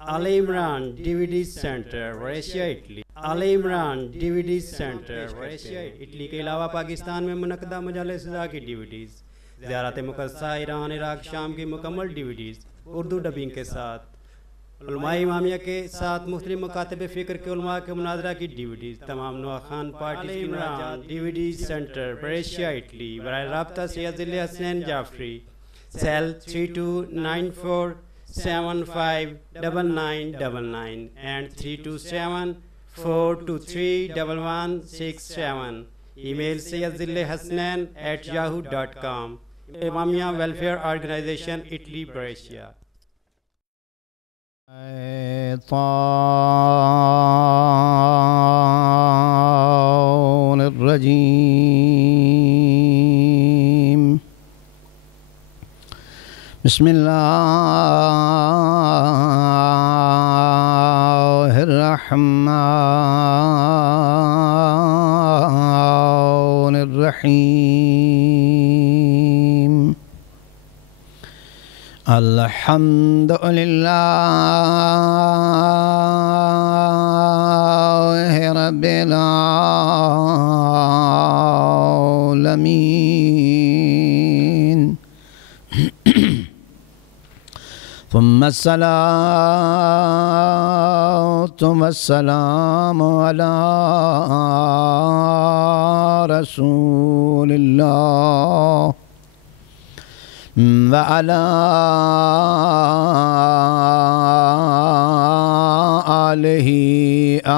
Al Imran DVD Center, Russia, Italy. Al Imran DVD Center, Russia, Italy کے علاوہ پاکستان میں منعقدہ مجالس رضا کی ڈیویڈیز، زیارت مقدسہ ایران عراق شام کی مکمل ڈیویڈیز اردو ڈبنگ کے ساتھ، علماء امامیہ کے ساتھ مختلف مکاتب فکر کے علماء کے مناظرہ کی ڈیویڈیز، تمام نوع خان پارٹیز کی مناجات، ڈیویڈی سینٹر بریشیا اٹلی۔ براہ رابطہ Syed Zill Hasnain Jafri, cell 3294759999 and 327-423-1167۔ E mail sayyidhillhasnain@yahoo.com۔ Imamia welfare organization Italy Brescia. الشیطان الرجیم بسم اللہ الرحمن الرحیم الحمد للہ رب العالمین ثم الصلاة والسلام على رسول الله وعلى آله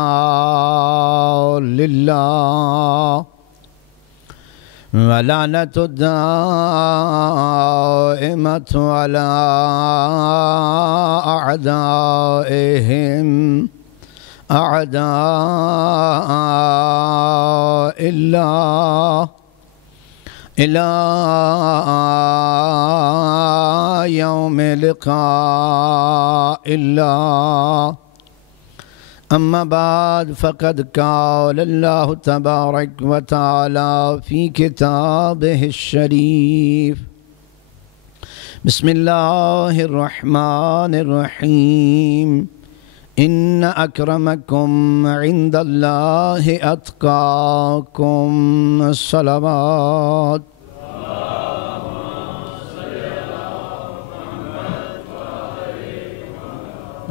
آل الله ولعنة الدائمة على أعدائهم أعداء الله إلى يوم لقاء الله أما بعد فقد قال الله تبارك وتعالى في كتابه الشريف بسم الله الرحمن الرحيم إن أكرمكم عند الله أتقاكم الصلوات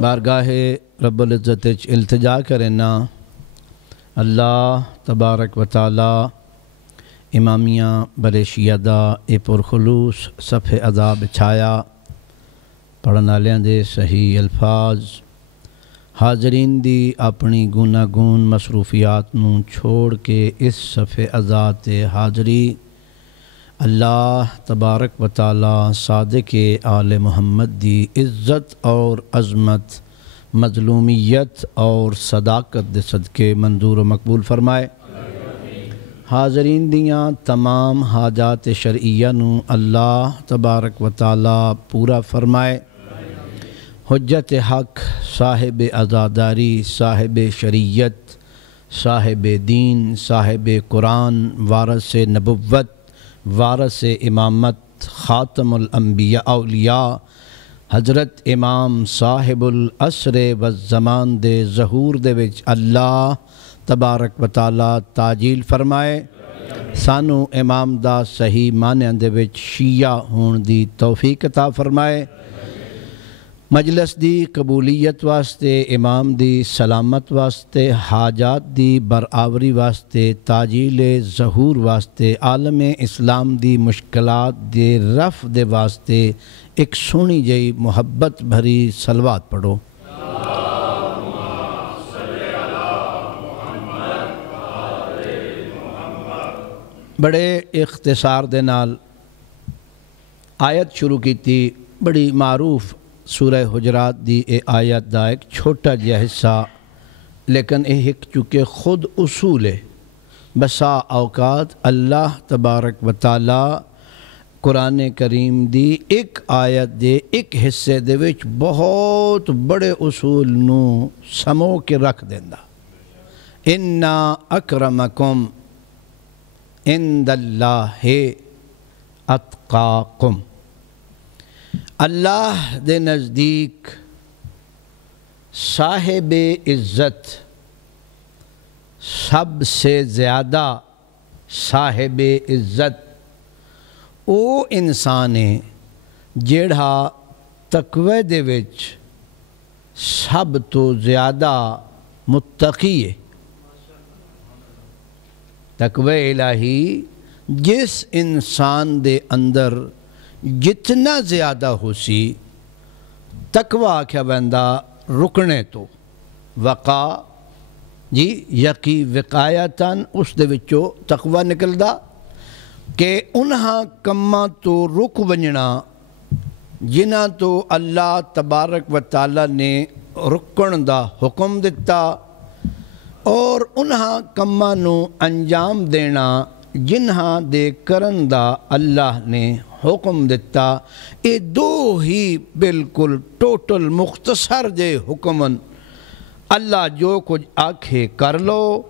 بارگاہ رب العزت التجا کرنا اللہ تبارک و تعالی امامیہ بریشیا دا اے پرخلوص صفحے ادا بچھایا پڑھن والوں دے صحیح الفاظ حاضرین دی اپنی گوناگون مصروفیات نوں چھوڑ کے اس صفحے ادا تے حاضری اللہ تبارک و تعالی صادق آل محمد دی عزت اور عظمت مظلومیت اور صداقت دے صدقے منظور و مقبول فرمائے۔ حاضرین دیاں تمام حاجات شرعیہ نوں اللہ تبارک و تعالی پورا فرمائے۔ حجت حق، صاحب عزاداری، صاحب شریعت، صاحب دین، صاحب قرآن، وارث نبوت، وارث امامت، خاتم الانبیاء اولیاء حضرت امام صاحب العصر والزمان دے ظہور دے وچ اللہ تبارک و تعالی تاجیل فرمائے۔ سانو امام دا صحیح معنیاں دے وچ شیعہ ہون دی توفیق عطا فرمائے۔ مجلس دی قبولیت واسطے، امام دی سلامت واسطے، حاجات دی برآوری واسطے، تاجیل ظہور واسطے، عالم اسلام دی مشکلات دے رفع دے واسطے ایک سونی جئی محبت بھری صلوات پڑھو۔ بڑے اختصار دے نال آیت شروع کی تھی، بڑی معروف سورہ حجرات دی اے آیت دا ایک چھوٹا جہا حصہ، لیکن یہ ایک چونکہ خود اصول ہے۔ بسا اوقات اللہ تبارک و تعالی قرآن کریم دی ایک آیت دے ایک حصے دے وچ بہت بڑے اصول نو سمو کے رکھ دیندا۔ اِنَّا اَكْرَمَكُمْ عِنْدَ اللَّهِ أَتْقَاكُمْ۔ اللہ دے نزدیک صاحب عزت سب سے زیادہ صاحب عزت وہ انسان ہے جیڑا تقوی دے وچ سب تو زیادہ متقی ہے۔ تقوی الہی جس انسان دے اندر جتنا زیادہ ہو سی تقوی کیا بندہ رکنے تو وقا جی یقی وقایتاً اس دے وچوں تقوی نکلدا کہ انہاں کماں تو رک ونجنا جنہاں تو اللہ تبارک و تعالی نے رکن دا حکم دیتا اور انہاں کماں نو انجام دینا جنہاں دے کرن دا اللہ نے حکم دیتا۔ اے دو ہی بالکل ٹوٹل مختصر جے حکمن اللہ جو کچھ آکھے کر لو،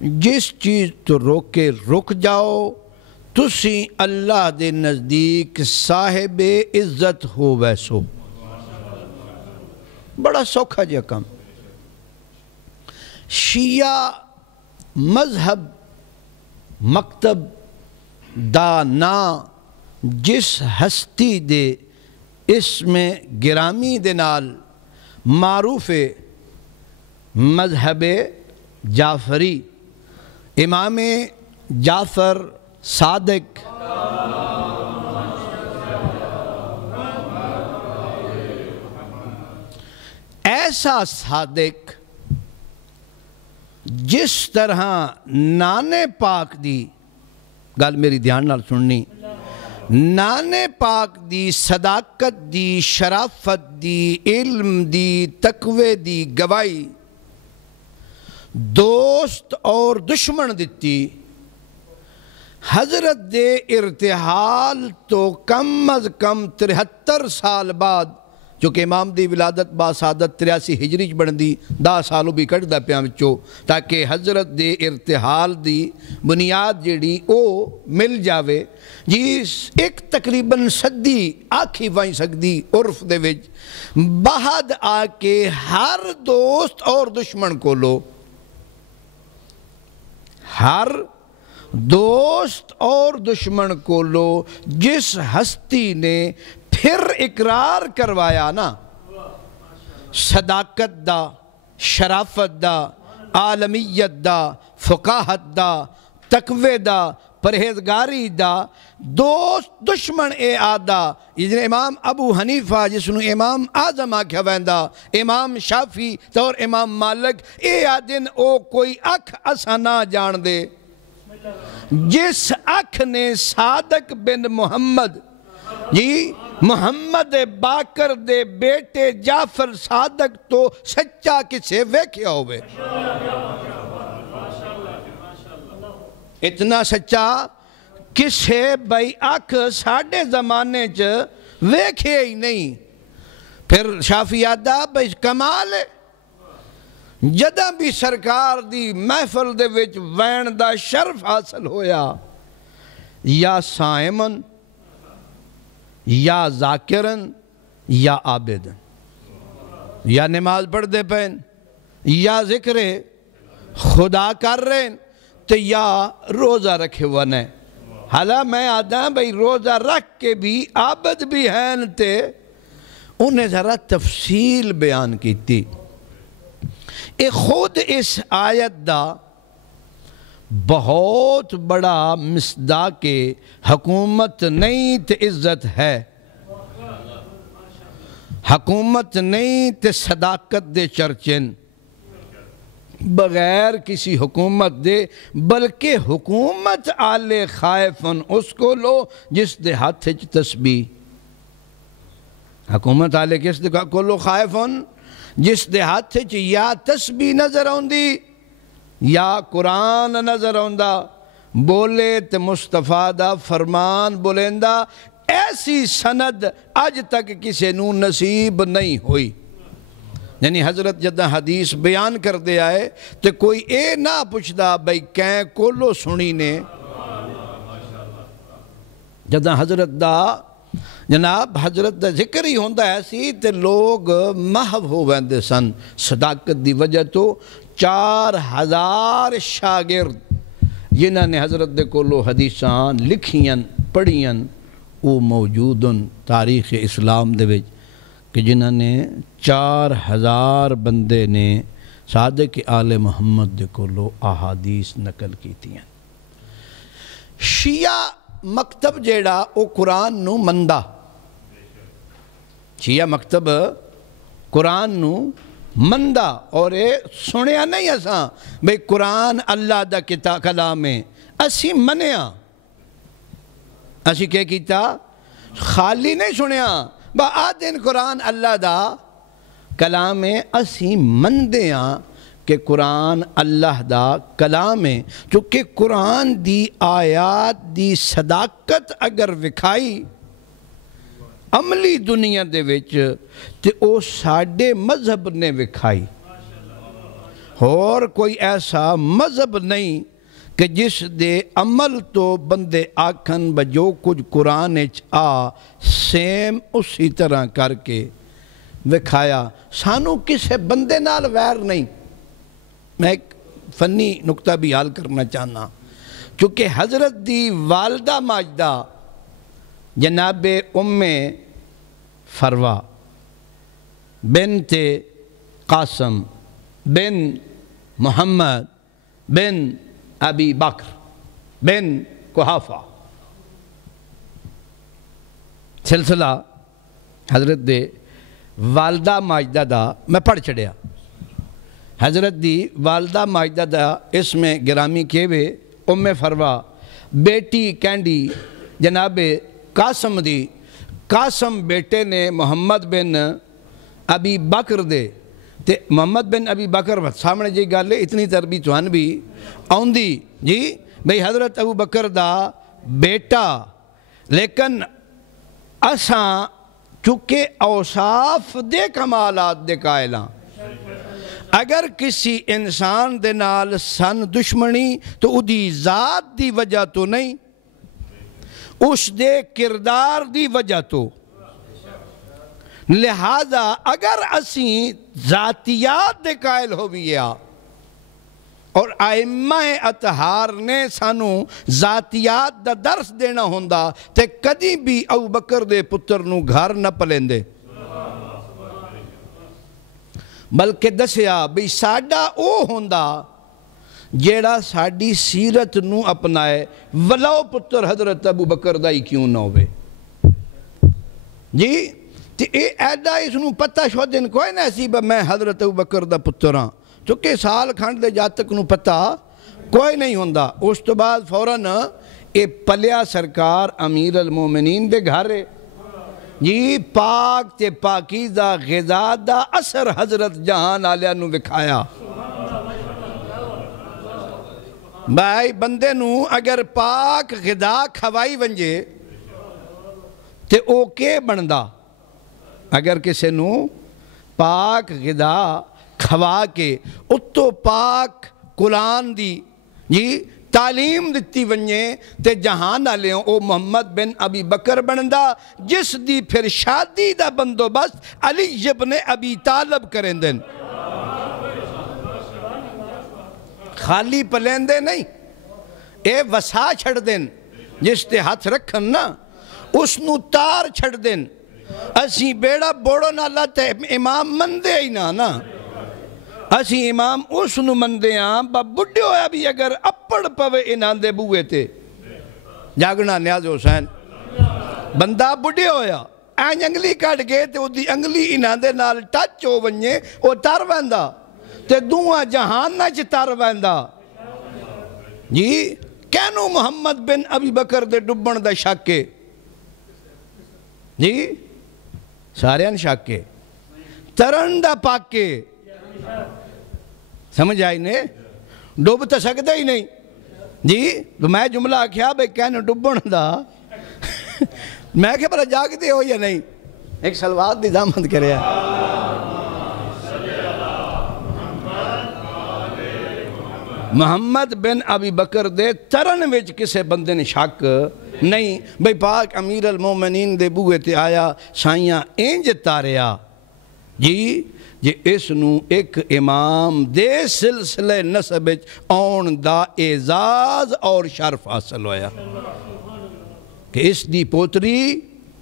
جس چیز تو روکے رک جاؤ، تسی اللہ دے نزدیک صاحب عزت ہو ویسو۔ بڑا سوکھا جا کم۔ شیعہ مذہب مکتب دا نا جس ہستی دے اسم گرامی دے نال معروف مذہب جعفری، امام جعفر صادق ایسا صادق جس طرح نانے پاک دی گل میری دھیان نال سننی، نانے پاک دی صداقت دی شرافت دی علم دی تقوی دی گواہی دوست اور دشمن دیتی، حضرت دے ارتحال تو کم از کم 73 سال بعد، چونکہ امام دی ولادت باسعادت 83 ہجری بن دی 10 سالوں بھی کٹ دا پیاں وچوں تاکہ حضرت دے ارتحال دی بنیاد جیڑی او مل جاوے جی ایک تقریباً صدی آکھی وائیں سکدی عرف دے وچ بعد آ کے ہر دوست اور دشمن کو لو، ہر دوست اور دشمن کو لو جس ہستی نے پھر اقرار کروایا نا صداقت دا، شرافت دا، عالمیت دا، فقاہت دا، تقوی دا، پرہیزگاری دا، دوست دشمن اے آدھا جن امام ابو حنیفہ جس نو امام اعظم آکھیا ویندا، امام شافعی اور امام مالک اے آدھن او کوئی اکھ اسا نہ جان دے جس اکھ نے صادق بن محمد جی محمد باقر دے بیٹے جعفر صادق تو سچا کسے ویکھیا ہوئے، اتنا سچا کسے بھائی اکھ ساڑھے زمانے ویکھے ہی نہیں۔ پھر شافعیادہ بھائی کمال ہے جدہ بھی سرکار دی محفل دے وچ وین دا شرف حاصل ہویا، یا سائمن یا ذاکرن یا عابدن، یا نماز پڑھ دے پین یا ذکر خدا کر رہے ہیں تو یا روزہ رکھے ونے۔ حالا میں آدھا بھئی روزہ رکھ کے بھی عابد بھی ہیں تے انہیں ذرا تفصیل بیان کی تھی۔ ایک خود اس آیت دا بہت بڑا مصداق حکومت نہیں تے عزت ہے، حکومت نہیں تے صداقت دے چرچن، بغیر کسی حکومت دے بلکہ حکومت آلے خائفن اس کو لو جس دے ہاتھ تسبیح، حکومت آلے کس دے کو لو خائفن جس دے ہاتھ یا تسبیح نظر آندی یا قرآن نظر آندا، بولے تے مصطفیٰ دا فرمان بولیندا، ایسی سند آج تک کسی نو نصیب نہیں ہوئی۔ یعنی حضرت جدہ حدیث بیان کر دے آئے تو کوئی اے نہ پوچھدا بھئی کہیں کولو سنی نے، جدہ حضرت دا جناب حضرت دا ذکر ہی ہوندہ ہے سی تے لوگ محو ہو ویندے سن صداقت دی وجہ تو 4000 شاگرد جنہاں نے حضرت دے کولو حدیثاں لکھیاں پڑھیاں وہ موجودن تاریخ اسلام دے وچ کہ جنہاں نے 4000 بندے نے صادق آل محمد دے کولو احادیث نقل کیتیاں شیعہ مکتب جیڑا او قرآن نو مندہ شیعہ مکتب قرآن نو مندہ اور سنیا نہیں اساں بھئی قرآن اللہ دا کلام ہے اسی منیا اسی کیا کیتا خالی نہیں سنیا با آدھن قرآن اللہ دا کلام ہے اسی مندیاں کہ قرآن اللہ دا کلام ہے چونکہ قرآن دی آیات دی صداقت اگر وکھائی عملی دنیا دے وچ تے او ساڑھے مذہب نے وکھائی اور کوئی ایسا مذہب نہیں کہ جس دے عمل تو بندے آکھن بجو کچھ قرآن آ سیم اسی طرح کر کے وکھایا سانو کسے بندے نال ویر نہیں میں ایک فنی نکتہ بھی حال کرنا چاہنا چونکہ حضرت دی والدہ ماجدہ جناب ام فروا بنت قاسم بن محمد بن ابی بکر بن قحافہ سلسلہ حضرت دے والدہ ماجدہ دا میں پڑھ چڑھیا حضرت دی والدہ ماجدہ دا اس میں گرامی کیوے ام فروا بیٹی کینڈی جناب قاسم دی قاسم بیٹے نے محمد بن ابی بکر دے تے محمد بن ابی بکر سامنے جی گالے اتنی تربی چوہن بھی آؤندی جی بھئی حضرت ابو بکر دا بیٹا لیکن اساں چونکہ اوصاف دے کمالات دے قائلاں اگر کسی انسان دے نال سن دشمنی تو او دی ذات دی وجہ تو نہیں اس دے کردار دی وجہ تو لہذا اگر اسی ذاتیات دے قائل ہو بھی گیا اور ائمہ اطہار نے سانو ذاتیات دا درس دینا ہوندہ تے کدی بھی ابو بکر دے پتر نو گھر نہ پلیندے بلکہ دسیا بھی ساڑھا او ہوندہ جیڑا ساڑھی سیرت نو اپنائے ولو پتر حضرت ابو بکر دائی کیوں نہ ہوئے جی تے اے ایڈا اس نو پتہ شو دن کوئی نہ ایسی با میں حضرت ابو بکر دا پتران چونکہ سال کھانڈ دے جات تک نو پتہ کوئی نہیں ہوندہ اس تو بعد فوراً اے پلیا سرکار امیر المومنین دے گھارے جی پاک تے پاکیزہ غذا دا اثر حضرت جہان آلیہ نو وکھایا بھائی بندے نو اگر پاک غذا کھوائی ونجے تے او کے بندہ اگر کسے نو پاک غذا کھوا کے اتو پاک قرآن دی جی تعلیم دیتی ونجے تے جہان آلیوں او محمد بن ابی بکر بندہ جس دی پھر شادی دا بندوبست علی ابن ابی طالب کریں دن خالی پلیندے نہیں اے وسا چھڑ دن جس تے ہاتھ رکھن نا اس نو تار چھڑ دن اسی بیڑا بوڑو نہ لاتے امام مندے ہی نا اسی امام اس نو مندے ہاں با بڑھے ہویا بھی اگر اپڑ پوے انہاں دے بوئے تھے جاگنا نیاز حسین بندہ بڑھے ہویا این انگلی کٹ گئے تے وہ دی انگلی انہاں دے نال ٹچ ہو ونجے وہ تر ویندہ تے دعا جہان نہ چتر ویندہ جی کینو محمد بن ابی بکر دے ڈبن دا شاکے جی سارے ان شاکے ترن دا پاکے سمجھ آئی نے ڈوب تا سکتا ہی نہیں جی تو میں جملہ کیا بھئی کہنے ڈبن دا میں کہ بڑا جاگتے ہو یا نہیں ایک سلوات دی دامت کرے محمد بن ابی بکر دے ترن وچ کسے بندے نے شک نہیں بھئی پاک امیر المومنین دے بوئے تے آیا سائیاں انج تاریا جی جے اس نو ایک امام دے سلسلہ نسب آن دا اعزاز اور شرف حاصل ہویا کہ اس دی پوتری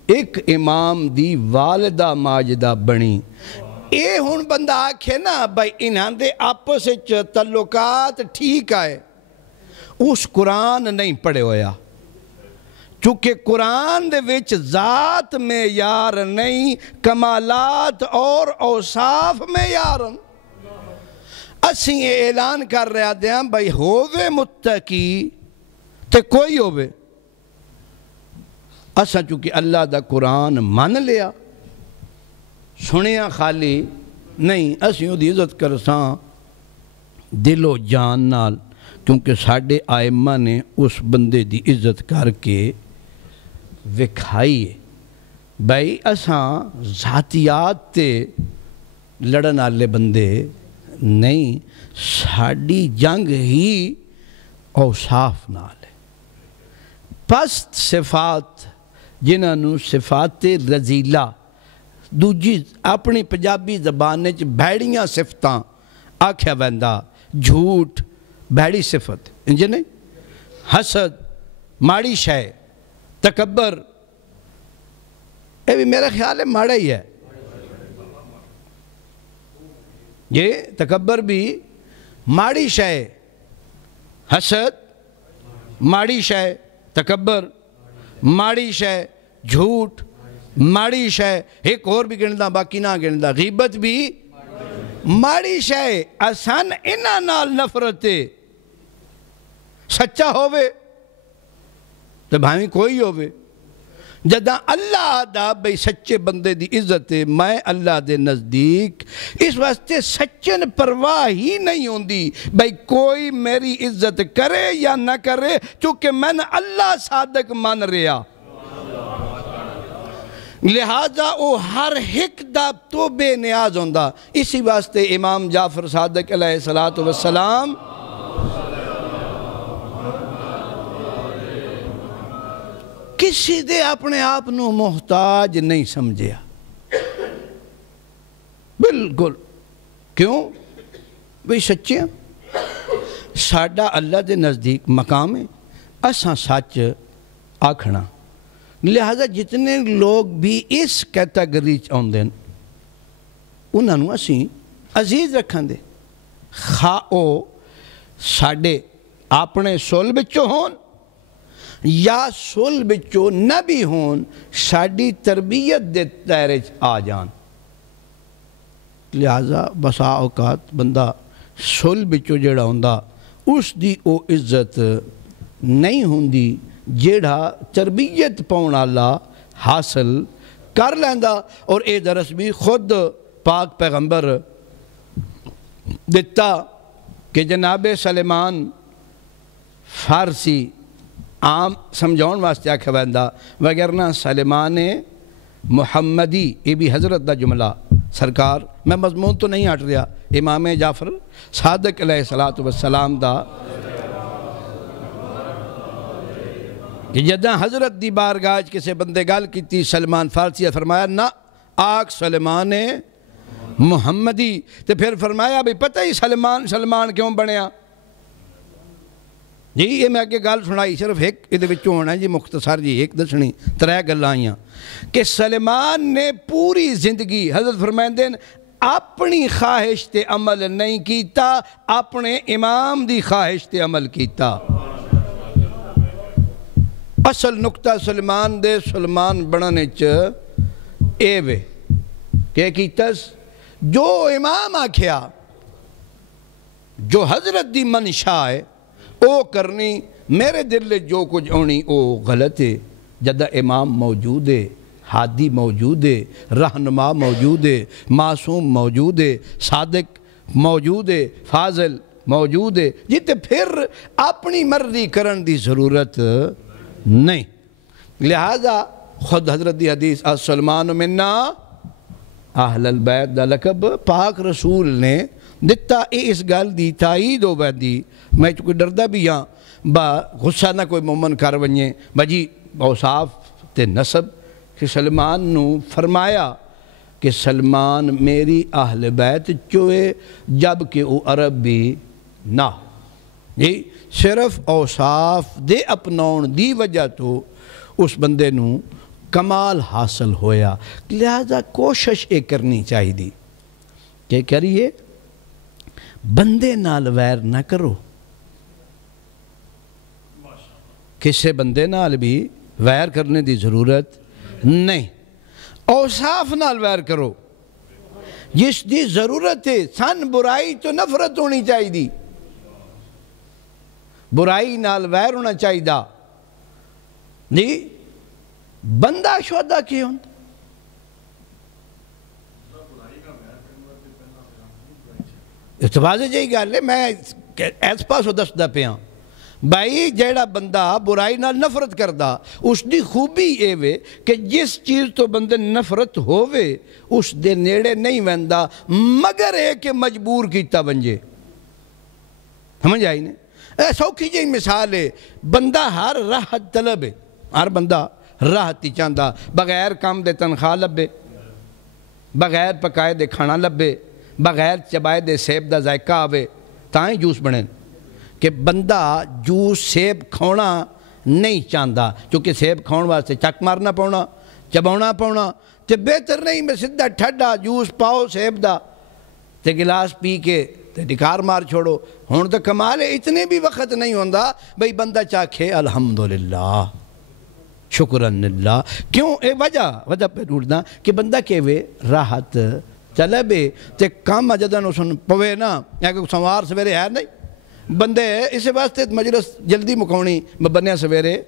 ایک امام دی والدہ ماجدہ بنی اے ہن بندہ آکھے نا بھائی انہاں دے آپس تعلقات ٹھیک آئے اس قرآن نہیں پڑھے ہویا چونکہ قرآن دے وچ ذات میں یار نہیں کمالات اور اوصاف میں یارن اسیں یہ اعلان کر رہا دیاں بھائی ہووے متقی تے کوئی ہووے اساں چونکہ اللہ دا قرآن مان لیا سنیا خالی نہیں اسیوں دی عزت کرساں دل و جان نال کیونکہ ساڑھے آئمہ نے اس بندے دی عزت کر کے وکھائی ہے بھائی اساں ذاتیات تے لڑن آلے بندے نہیں ساڑھی جنگ ہی اوصاف نال ہے پست صفات جنہوں صفات رزیلہ دوجی اپنی پنجابی زبان وچ بھیڑیاں صفتاں آکھیا ویندا جھوٹ بھیڑی صفت انجھے نہیں حسد ماڑی شے تکبر اے بھی میرا خیال ہے ماڑا ہی ہے یہ تکبر بھی ماڑی شے حسد ماڑی شے تکبر ماڑی شے جھوٹ ماڑی شے ایک اور بھی گندا باقی نہ گندا غیبت بھی ماڑی شے اسان انہاں نال نفرت سچا ہووے تو بھائیں کوئی ہووے جدہ اللہ دا بھئی سچے بندے دی عزت میں اللہ دے نزدیک اس واسطے سچن پرواہ ہی نہیں ہوندی بھئی کوئی میری عزت کرے یا نہ کرے چونکہ میں نے اللہ صادق مان رہا لہذا او ہر ایک دا تو بے نیاز ہوندہ اسی واسطے امام جعفر صادق علیہ السلام کسی دے اپنے آپ نو محتاج نہیں سمجھیا بالکل کیوں بھئی سچے ہیں ساڑھا اللہ دے نزدیک مقام ہے اساں سچ آکھنا لہذا جتنے لوگ بھی اس کیٹیگری چاہندے انہاں نو اسیں عزیز رکھن دے خواہ او ساڑھے اپنے سول بچوں ہون یا سول بچوں نہ بھی ہون ساڑھی تربیت دے دائرے آ جان لہذا بسا اوقات بندہ سول بچوں جڑا ہوندہ اس دی او عزت نہیں ہوندی جیڑا تربیت پاؤن اللہ حاصل کر لیندہ اور اے درس بھی خود پاک پیغمبر دیتا کہ جناب سلیمان فارسی عام سمجھون واسطے آکھا ویندہ وگرنہ سلیمان محمدی یہ بھی حضرت دا جملہ سرکار میں مضمون تو نہیں ہٹ رہا امام جعفر صادق علیہ السلام دا کہ جدہ حضرت دی بارگاہ کسے بندے گال کی تھی سلمان فارسی فرمایا نہ آگ سلمان محمدی تو پھر فرمایا بھی پتہ ہی سلمان کیوں بنیا جی یہ میں آگے گال سنائی صرف ایک ادھے بچوں ہونا ہے جی مختصر جی ایک دسنی ترہ گلائیاں کہ سلمان نے پوری زندگی حضرت فرمائن دین اپنی خواہش تے عمل نہیں کیتا اپنے امام دی خواہش تے عمل کیتا اصل نکتہ سلمان دے سلمان بڑھنے اے وے کہ کیتاس جو امام آکھیا جو حضرت دی منشاء ہے او کرنی میرے دل لے جو کچھ ہونی او غلط ہے جدہ امام موجود ہے ہادی موجود ہے رہنما موجود ہے معصوم موجود ہے صادق موجود ہے فاضل موجود ہے جتے پھر اپنی مرضی کرن دی ضرورت نہیں لہذا خود حضرت دی حدیث السلمان مننا اہل البیت دا لقب پاک رسول نے دتا اس گل دی تائید ہو دی میں چکو ڈردہ بھی ہاں با غصہ نہ کوئی مومن کر ونجے با جی اوصاف تے نسب کہ سلمان نو فرمایا کہ سلمان میری اہل بیت چوئے جبکہ او عرب بھی نہ جی صرف اوصاف دے اپناؤن دی وجہ تو اس بندے نو کمال حاصل ہویا لہذا کوشش یہ کرنی چاہی دی کہ کریے بندے نال ویر نہ کرو کسے بندے نال بھی ویر کرنے دی ضرورت نہیں اوصاف نال ویر کرو جس دی ضرورت ہے سن برائی تو نفرت ہونی چاہی دی برائی نال ویر ہونا چاہی دا جی بندہ شہدہ کی ہوں اتفاظ جائی گا لے میں ایس پاس ہو دست دا پیاں بھائی جیڑا بندہ برائی نال نفرت کردہ اس دی خوبی اے وے کہ جس چیز تو بندے نفرت ہووے اس دے نیڑے نہیں ویندہ مگر اے کہ مجبور کیتا بنجے سمجھ آئی نے سوکھی جائی مثال ہے بندہ ہر راحت طلب ہے ہر بندہ راحت ہی چاندہ بغیر کام دے تنخواہ لبے بغیر پکائے دے کھانا لبے بغیر چبائے دے سیب دا ذائقہ آوے تائیں جوس بنیں کہ بندہ جوس سیب کھونا نہیں چاندہ چونکہ سیب کھون واسطے چک مارنا پونا چبونا پونا تے بہتر نہیں میں سدھا ٹھڈا جوس پاؤ سیب دا تے گلاس پی کے تے ڈکار مار چھوڑو ہون تو کمال ہے اتنے بھی وقت نہیں ہوندہ بھئی بندہ چاکھے الحمدللہ شکرن اللہ کیوں اے وجہ پہ ڈھونڈنا کہ بندہ کہوے راحت طلبے تے کام جدن اسن پوے نا یا کہ سوار سویرے ہے نہیں بندے اسے واسطے مجلس جلدی مکھونی بنیا سویرے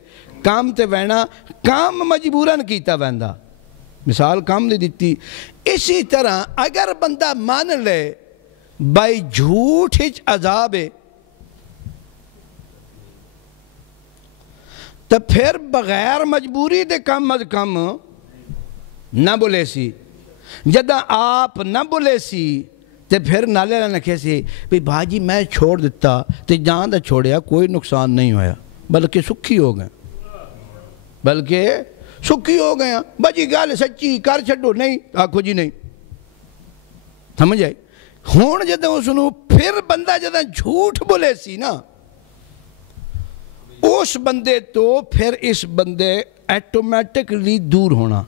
کام تے وینا کام مجبوراً کیتا ویندہ مثال کام نہیں دیتی اسی طرح اگر بندہ مان لے بائی جھوٹ ہچ عذاب ہے تو پھر بغیر مجبوری دے کم از کم نہ بولے سی جدہ آپ نہ بولے سی تے پھر نالے لکھے سی بھی بھاجی میں چھوڑ دیتا تے جان دا چھوڑیا کوئی نقصان نہیں ہویا بلکہ سکھی ہو گئے بجی گال سچی کر چھڑو نہیں آکھو جی نہیں سمجھ آئی ہون جدہ سنو پھر بندہ جدہ جھوٹ بولے سی نا اس بندے تو پھر اس بندے ایٹومیٹکلی دور ہونا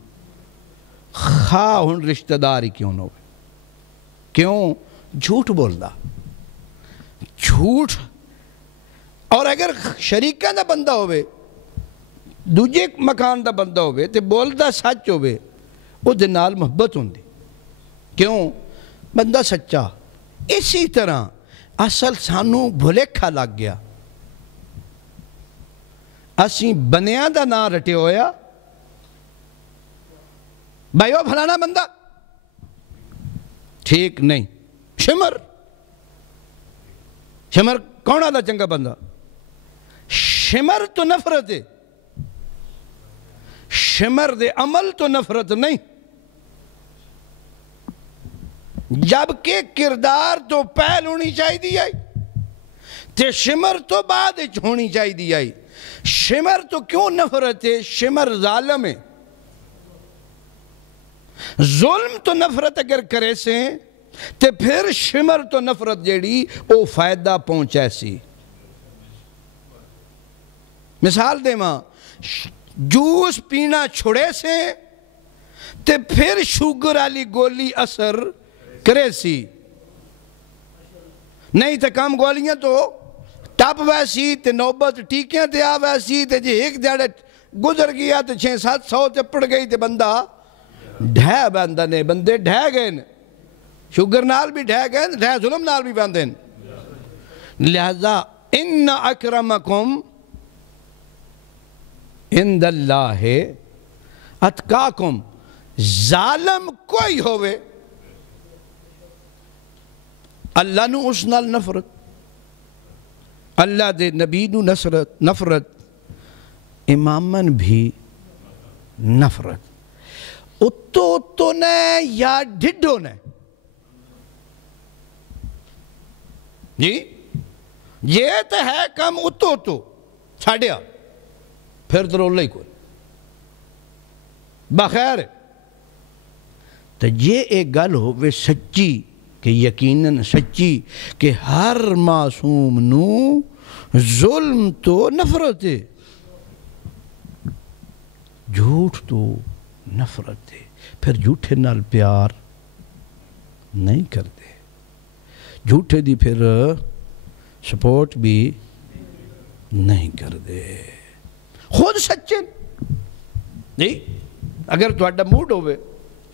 خواہ ہون رشتہ داری کیوں نہ ہوئے کیوں جھوٹ بولدا جھوٹ اور اگر شریکہ دا بندہ ہوئے دوجے مکان دا بندہ ہوئے تے بولدا سچ ہوئے وہ دنال محبت ہوں دی کیوں بندہ سچا اسی طرح اصل سانو بھولیکھا لگ گیا اسی بنیاں دا نا رٹے ہویا بھائی وہ بھلانا بندہ ٹھیک نہیں شمر کون آدھا چنگا بندہ شمر تو نفرت ہے شمر دے عمل تو نفرت نہیں جبکہ کردار تو پہل ہونی چاہی دی آئی تے شمر تو بعد ہونی چاہی دی آئی شمر تو کیوں نفرت ہے شمر ظالم ہے ظلم تو نفرت اگر کرے سے تے پھر شمر تو نفرت جیڑی او فائدہ پہنچے سی مثال دے ماں جوس پینا چھوڑے سے تے پھر شوگر والی گولی اثر کرے سی نہیں تے کام گولیاں تو ٹپ ویسی تے نوبت ٹیکیاں تے آ ویسی تے جی ایک دیڑے گزر گیا تے 600-700 تے پڑ گئی تے بندہ ڈھے بندہ نے بندے ڈھے گئے شوگر نال بھی ڈھے گئے ڈھے ظلم نال بھی بندے لہذا ان اکرمکم عند اللہ اتقاکم ظالم کوئی ہوئے اللہ نو اس نال نفرت اللہ دے نبی نو نفرت امامن بھی نفرت اتو نے یا ڈھڈو نے جی یہ تو ہے کم اتو چھاڑیا پھر تو اللہ ہی کوئی بخیر تو یہ ایک گل ہوئے سچی کہ یقیناً سچی کہ ہر معصوم نو ظلم تو نفرت ہے، جھوٹ تو نفرت ہے، پھر جھوٹے نال پیار نہیں کرتے، جھوٹے دی پھر سپورٹ بھی نہیں کرتے، خود سچے نہیں۔ اگر تھوڑا موڈ ہوئے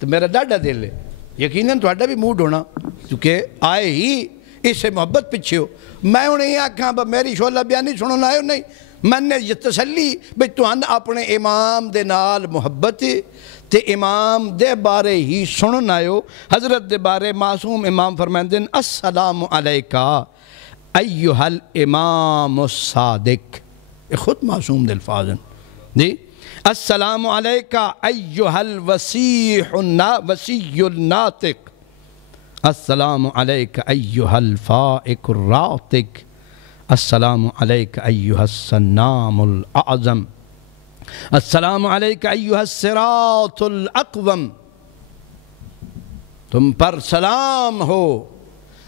تو میرا ڈاڈا دل ہے، یقیناً تھوڑا بھی موڈ ہونا کیونکہ آئے ہی اس سے محبت پچھے ہو۔ میں انہیں یہ آکھاں با میری شولہ بیانی سنو نہ آئے نہیں، میں نے یہ تسلی بھی تو ہن اپنے امام دے نال محبت تے امام دے بارے ہی سنو نہ آئے۔ حضرت دے بارے معصوم امام فرمائندن السلام علیکہ ایہا الامام الصادق، یہ خود معصوم دے الفاظ ہیں جی۔ السلام علیکہ ایہا الوسیح وسیع الناطق، السلام علیکہ ایہا الفائق الراتق، السلام علیکہ ایہا السنام الاعظم، السلام علیکہ ایہا الصراط الاقوم، تم پر سلام ہو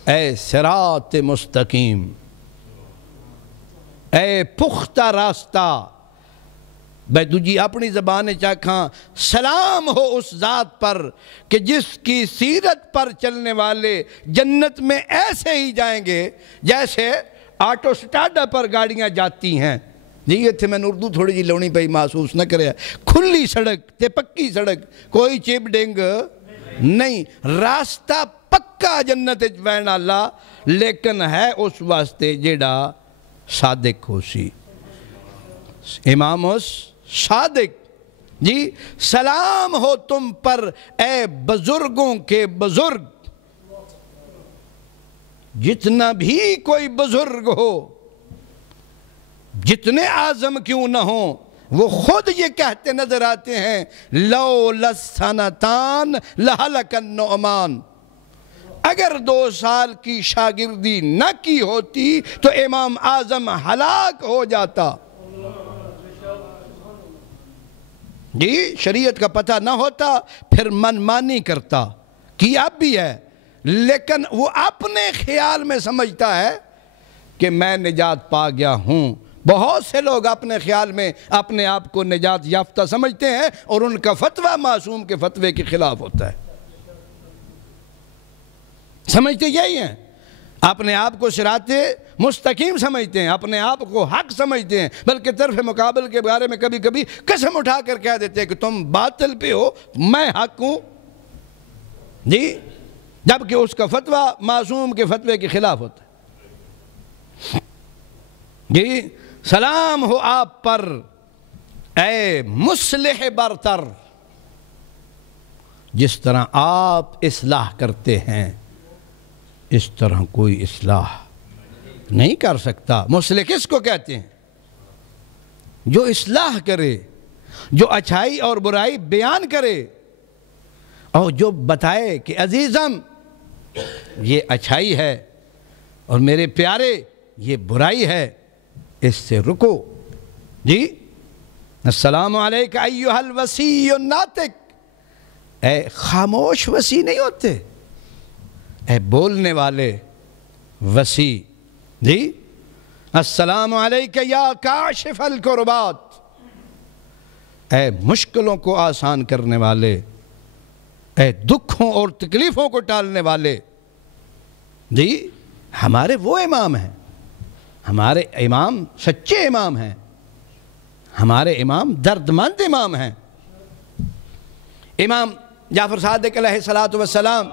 اے صراط مستقیم، اے پختہ راستہ۔ بھائی تجھی اپنی زبان چاکھاں سلام ہو اس ذات پر کہ جس کی سیرت پر چلنے والے جنت میں ایسے ہی جائیں گے جیسے آٹو سٹاڈا پر گاڑیاں جاتی ہیں جی۔ یہ تھے میں نے اردو تھوڑی جی لونی پہ محسوس نہ کرے، کھلی سڑک تے پکی سڑک، کوئی چیپ ڈنگ نہیں، راستہ پکا جنت وین اللہ، لیکن ہے اس واسطے جیڑا صادق ہو سی، امام اس صادق جی۔ سلام ہو تم پر اے بزرگوں کے بزرگ، جتنا بھی کوئی بزرگ ہو، جتنے اعظم کیوں نہ ہوں، وہ خود یہ کہتے نظر آتے ہیں لولا السنتان لہلک النعمان، اگر 2 سال کی شاگردی نہ کی ہوتی تو امام اعظم ہلاک ہو جاتا جی۔ شریعت کا پتہ نہ ہوتا پھر من مانی کرتا، کی اب بھی ہے، لیکن وہ اپنے خیال میں سمجھتا ہے کہ میں نجات پا گیا ہوں۔ بہت سے لوگ اپنے خیال میں اپنے آپ کو نجات یافتہ سمجھتے ہیں اور ان کا فتویٰ معصوم کے فتوے کے خلاف ہوتا ہے، سمجھتے یہی ہیں، اپنے آپ کو صراط مستقیم سمجھتے ہیں، اپنے آپ کو حق سمجھتے ہیں، بلکہ طرف مقابل کے بارے میں کبھی کبھی قسم اٹھا کر کہہ دیتے ہیں کہ تم باطل پہ ہو میں حق ہوں جی، جبکہ اس کا فتویٰ معصوم کے فتوے کے خلاف ہوتا ہے جی۔ سلام ہو آپ پر اے مصلح برتر، جس طرح آپ اصلاح کرتے ہیں اس طرح کوئی اصلاح نہیں کر سکتا۔ مصلح کس کو کہتے ہیں؟ جو اصلاح کرے، جو اچھائی اور برائی بیان کرے اور جو بتائے کہ عزیزم یہ اچھائی ہے اور میرے پیارے یہ برائی ہے، اس سے رکو جی۔ السلام علیکہ ایہا الوسیع الناطق، اے خاموش وسیع نہیں ہوتے، اے بولنے والے وسیع جی۔ السلام علیکہ یا کاشف الکربات، اے مشکلوں کو آسان کرنے والے، اے دکھوں اور تکلیفوں کو ٹالنے والے جی۔ ہمارے وہ امام ہیں، ہمارے امام سچے امام ہیں، ہمارے امام دردمند امام ہیں۔ امام جعفر صادق علیہ السلام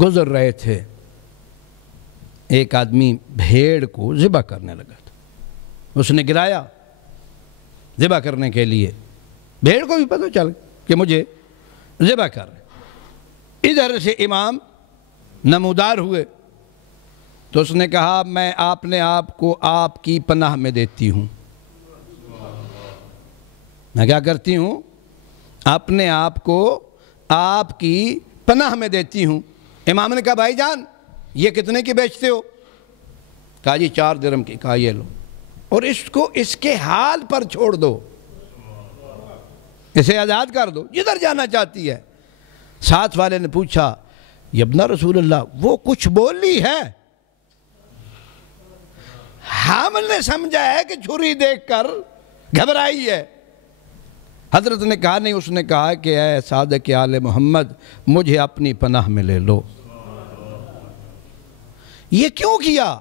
گزر رہے تھے، ایک آدمی بھیڑ کو ذبح کرنے لگا تھا، اس نے گرایا ذبح کرنے کے لیے، بھیڑ کو بھی پتہ چل کہ مجھے ذبح کر رہے، ادھر سے امام نمودار ہوئے تو اس نے کہا میں اپنے آپ کو آپ کی پناہ میں دیتی ہوں، میں کیا کرتی ہوں؟ اپنے آپ کو آپ کی پناہ میں دیتی ہوں۔ امام نے کہا بھائی جان یہ کتنے کی بیچتے ہو؟ کہا جی 4 درہم کی۔ کہا یہ لو، اور اس کو اس کے حال پر چھوڑ دو، اسے آزاد کر دو جدھر جانا چاہتی ہے۔ ساتھ والے نے پوچھا یا ابن رسول اللہ وہ کچھ بولی ہے؟ ہم نے سمجھا ہے کہ چھری دیکھ کر گھبرائی ہے۔ حضرت نے کہا نہیں، اس نے کہا کہ اے صادق آل محمد مجھے اپنی پناہ میں لے لو۔ یہ کیوں کیا؟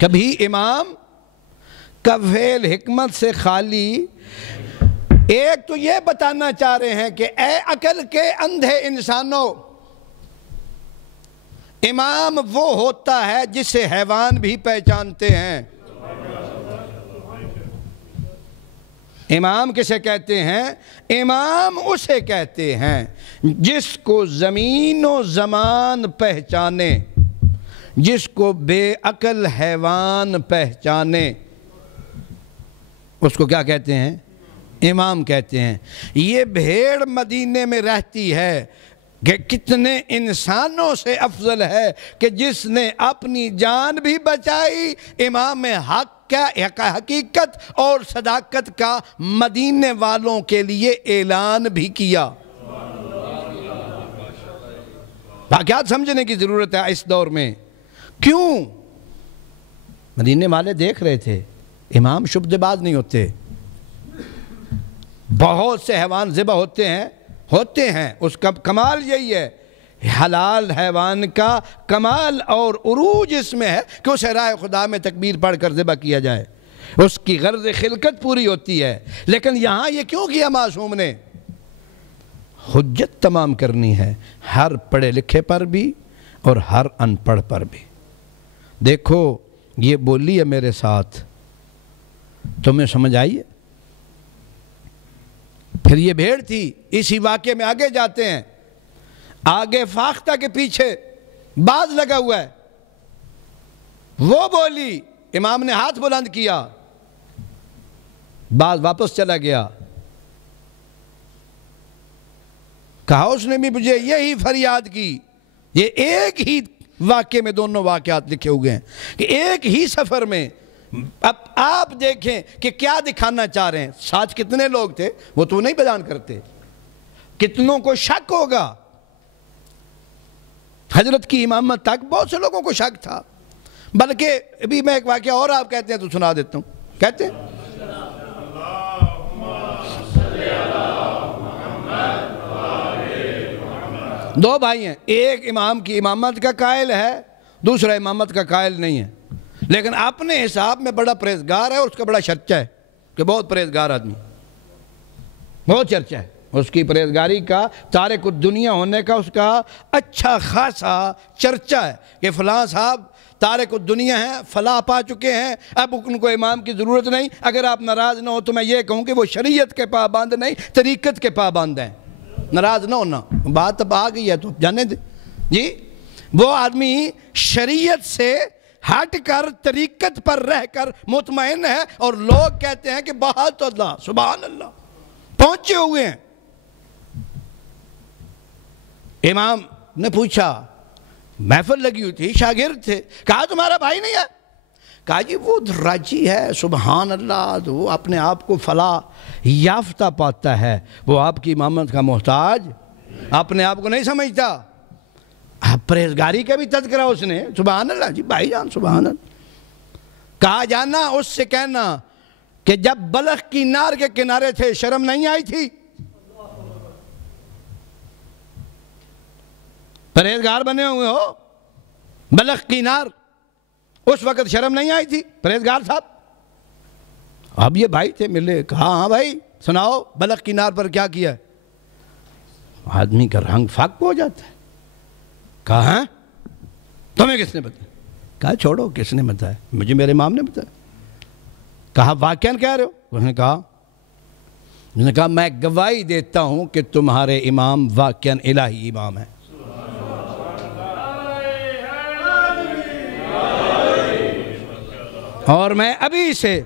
کبھی امام کا فعل حکمت سے خالی، ایک تو یہ بتانا چاہ رہے ہیں کہ اے عقل کے اندھے انسانوں، امام وہ ہوتا ہے جسے حیوان بھی پہچانتے ہیں۔ امام کسے کہتے ہیں؟ امام اسے کہتے ہیں جس کو زمین و زمان پہچانے، جس کو بے عقل حیوان پہچانے، اس کو کیا کہتے ہیں؟ امام کہتے ہیں۔ یہ بھیڑ مدینے میں رہتی ہے کہ کتنے انسانوں سے افضل ہے کہ جس نے اپنی جان بھی بچائی، امام حق کا حقیقت اور صداقت کا مدینے والوں کے لیے اعلان بھی کیا۔ واقعات سمجھنے کی ضرورت ہے اس دور میں۔ کیوں؟ مدینے والے دیکھ رہے تھے امام شبہ باز نہیں ہوتے، بہت سے حیوان ذبح ہوتے ہیں، اس کا کمال یہی ہے، حلال حیوان کا کمال اور عروج اس میں ہے کہ اسے راہ خدا میں تکبیر پڑھ کر ذبح کیا جائے، اس کی غرض خلقت پوری ہوتی ہے۔ لیکن یہاں یہ کیوں کیا معصوم نے؟ حجت تمام کرنی ہے، ہر پڑھے لکھے پر بھی اور ہر ان پڑھ پر بھی۔ دیکھو یہ بولی ہے میرے ساتھ، تمہیں سمجھ آئی ہے؟ پھر یہ بھیڑ تھی۔ اسی واقعے میں آگے جاتے ہیں، آگے فاختہ کے پیچھے باز لگا ہوا ہے، وہ بولی، امام نے ہاتھ بلند کیا، باز واپس چلا گیا، کہا اس نے بھی مجھے یہی فریاد کی۔ یہ ایک ہی واقعے میں دونوں واقعات لکھے ہوئے ہیں کہ ایک ہی سفر میں۔ اب آپ دیکھیں کہ کیا دکھانا چاہ رہے ہیں۔ ساتھ کتنے لوگ تھے وہ تو نہیں بیان کرتے، کتنوں کو شک ہوگا؟ حضرت کی امامت تک بہت سے لوگوں کو شک تھا۔ بلکہ ابھی میں ایک واقعہ اور آپ کہتے ہیں تو سنا دیتا ہوں۔ کہتے ہیں دو بھائی ہیں، ایک امام کی امامت کا قائل ہے، دوسرا امامت کا قائل نہیں ہے، لیکن اپنے حساب میں بڑا پرہیزگار ہے اور اس کا بڑا چرچا ہے کہ بہت پرہیزگار آدمی، بہت چرچا ہے اس کی پرہیزگاری کا، تارک الدنیا ہونے کا اس کا اچھا خاصا چرچا ہے کہ فلاں صاحب تارک الدنیا ہیں، فلاں پا چکے ہیں، اب ان کو امام کی ضرورت نہیں۔ اگر آپ ناراض نہ ہو تو میں یہ کہوں کہ وہ شریعت کے پابند نہیں، طریقت کے پابند ہیں۔ ناراض نہ ہونا، بات اب آ گئی ہے تو جانے دیں جی۔ وہ آدمی شریعت سے ہٹ کر طریقت پر رہ کر مطمئن ہے، اور لوگ کہتے ہیں کہ بہت اللہ سبحان اللہ پہنچے ہوئے ہیں۔ امام نے پوچھا، محفل لگی ہوئی تھی، شاگرد تھے، کہا تمہارا بھائی نہیں ہے؟ کہا جی وہ راجی ہے سبحان اللہ، وہ اپنے آپ کو فلاح یافتہ پاتا ہے، وہ آپ کی امامت کا محتاج اپنے آپ کو نہیں سمجھتا۔ پرہیزگاری کا بھی تذکرہ اس نے، سبحان اللہ جی بھائی جان سبحان اللہ۔ کہا جانا اس سے کہنا کہ جب بلخ کی نار کے کنارے تھے شرم نہیں آئی تھی؟ پرہیزگار بنے ہوئے ہو، بلخ کی نار، اس وقت شرم نہیں آئی تھی پرہیزگار صاحب؟ اب یہ بھائی تھے ملے، کہا ہاں بھائی سناؤ بلخ کی نار پر کیا کیا؟ آدمی کا رنگ فاق ہو جاتا ہے۔ کہا ہاں تمہیں کس نے بتایا؟ کہا چھوڑو کس نے بتایا، مجھے میرے امام نے بتایا۔ کہا واقعاً کہہ رہے ہو؟ انہوں نے کہا میں گواہی دیتا ہوں کہ تمہارے امام واقعاً الہی امام ہیں۔ اور میں ابھی سے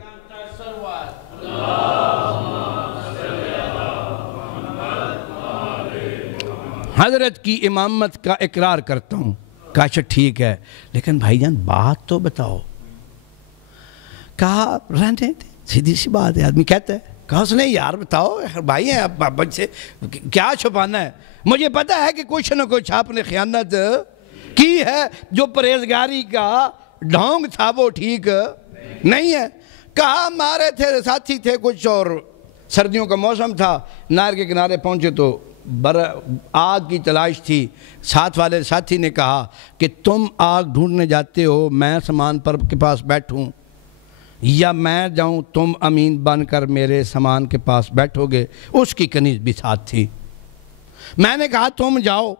حضرت کی امامت کا اقرار کرتا ہوں۔ کہا اچھا ٹھیک ہے، لیکن بھائی جان بات تو بتاؤ۔ کہا رہنے دیں، سیدھی سی بات ہے، آدمی کہتا ہے۔ کہا اس نے یار بتاؤ بھائی ہیں اب بچ سے کیا چھپانا ہے، مجھے پتا ہے کہ کچھ نہ کچھ آپ نے خیانت کی ہے، جو پرہیزگاری کا ڈھونگ تھا وہ ٹھیک نہیں ہے۔ کہا ہمارے تھے ساتھی تھے کچھ، اور سردیوں کا موسم تھا، نہر کے کنارے پہنچے تو آگ کی تلاش تھی۔ ساتھ والے ساتھی نے کہا کہ تم آگ ڈھونڈنے جاتے ہو، میں سامان پر کے پاس بیٹھوں، یا میں جاؤں تم امین بن کر میرے سامان کے پاس بیٹھو گے؟ اس کی کنیز بھی ساتھ تھی۔ میں نے کہا تم جاؤ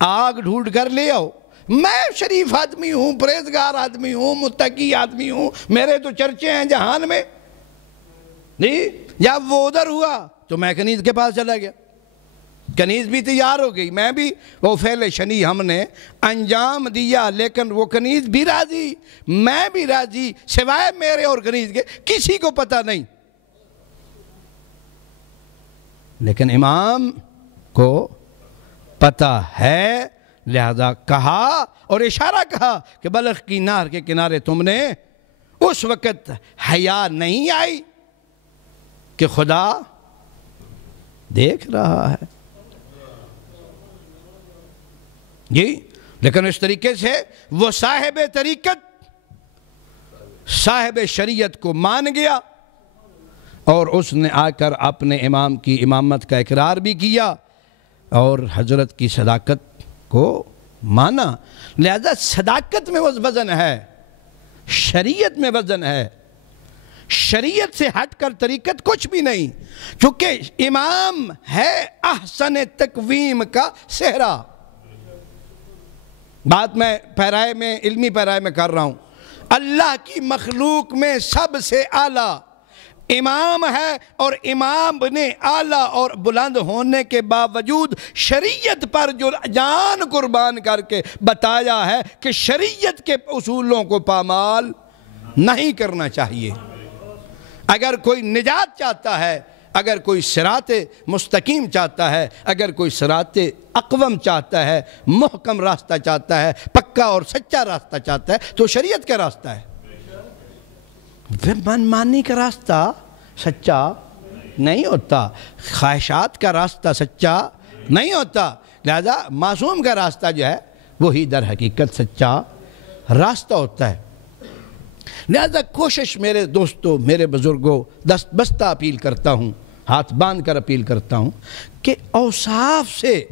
آگ ڈھونڈ کر لے آؤ، میں شریف آدمی ہوں، پرہیزگار آدمی ہوں، متقی آدمی ہوں، میرے تو چرچے ہیں جہان میں۔ جی جب وہ ادھر ہوا تو میں کنیز کے پاس چلا گیا، کنیز بھی تیار ہو گئی، میں بھی وہ فعل شنی ہم نے انجام دیا، لیکن وہ کنیز بھی راضی، میں بھی راضی، سوائے میرے اور کنیز کے کسی کو پتہ نہیں۔ لیکن امام کو پتہ ہے، لہذا کہا اور اشارہ کہا کہ بلخ کی نہر کے کنارے تم نے اس وقت حیا نہیں آئی کہ خدا دیکھ رہا ہے۔ جی لیکن اس طریقے سے وہ صاحب طریقت صاحب شریعت کو مان گیا، اور اس نے آ کر اپنے امام کی امامت کا اقرار بھی کیا اور حضرت کی صداقت کو مانا۔ لہذا صداقت میں وزن ہے، شریعت میں وزن ہے، شریعت سے ہٹ کر طریقت کچھ بھی نہیں، چونکہ امام ہے احسن تقویم کا صحرا۔ بات میں پیرائے میں علمی پیرائے میں کر رہا ہوں، اللہ کی مخلوق میں سب سے اعلیٰ امام ہے، اور امام نے اعلیٰ اور بلند ہونے کے باوجود شریعت پر جو جان قربان کر کے بتایا ہے کہ شریعت کے اصولوں کو پامال نہیں کرنا چاہیے۔ اگر کوئی نجات چاہتا ہے، اگر کوئی صراط مستقیم چاہتا ہے، اگر کوئی صراط اقوم چاہتا ہے، محکم راستہ چاہتا ہے، پکا اور سچا راستہ چاہتا ہے، تو شریعت کا راستہ ہے۔ من مانی کا راستہ سچا نہیں ہوتا، خواہشات کا راستہ سچا نہیں ہوتا، لہذا معصوم کا راستہ جو ہے وہی در حقیقت سچا راستہ ہوتا ہے۔ لہذا کوشش میرے دوستوں، میرے بزرگوں، دست بستہ اپیل کرتا ہوں، ہاتھ باندھ کر اپیل کرتا ہوں کہ اوصاف سے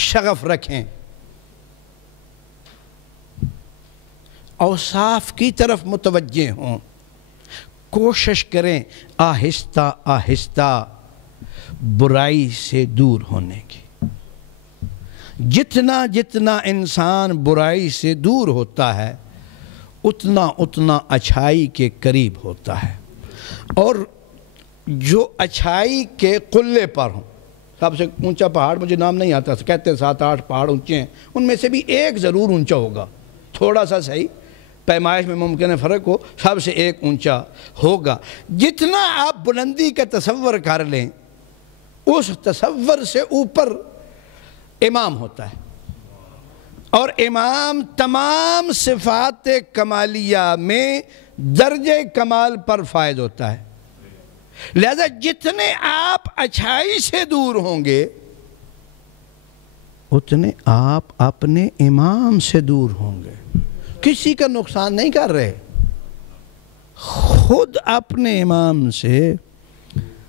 شغف رکھیں، اوصاف کی طرف متوجہ ہوں، کوشش کریں آہستہ آہستہ برائی سے دور ہونے کی۔ جتنا جتنا انسان برائی سے دور ہوتا ہے اتنا اتنا اچھائی کے قریب ہوتا ہے، اور جو اچھائی کے قلے پر ہوں، سب سے اونچا پہاڑ مجھے نام نہیں آتا، کہتے ہیں 7-8 پہاڑ اونچے ہیں، ان میں سے بھی ایک ضرور اونچا ہوگا، تھوڑا سا صحیح پیمائش میں ممکن ہے فرق ہو، سب سے ایک اونچا ہوگا۔ جتنا آپ بلندی کا تصور کر لیں اس تصور سے اوپر امام ہوتا ہے، اور امام تمام صفات کمالیہ میں درجہ کمال پر فائد ہوتا ہے۔ لہذا جتنے آپ اچھائی سے دور ہوں گے اتنے آپ اپنے امام سے دور ہوں گے۔ کسی کا نقصان نہیں کر رہے، خود اپنے امام سے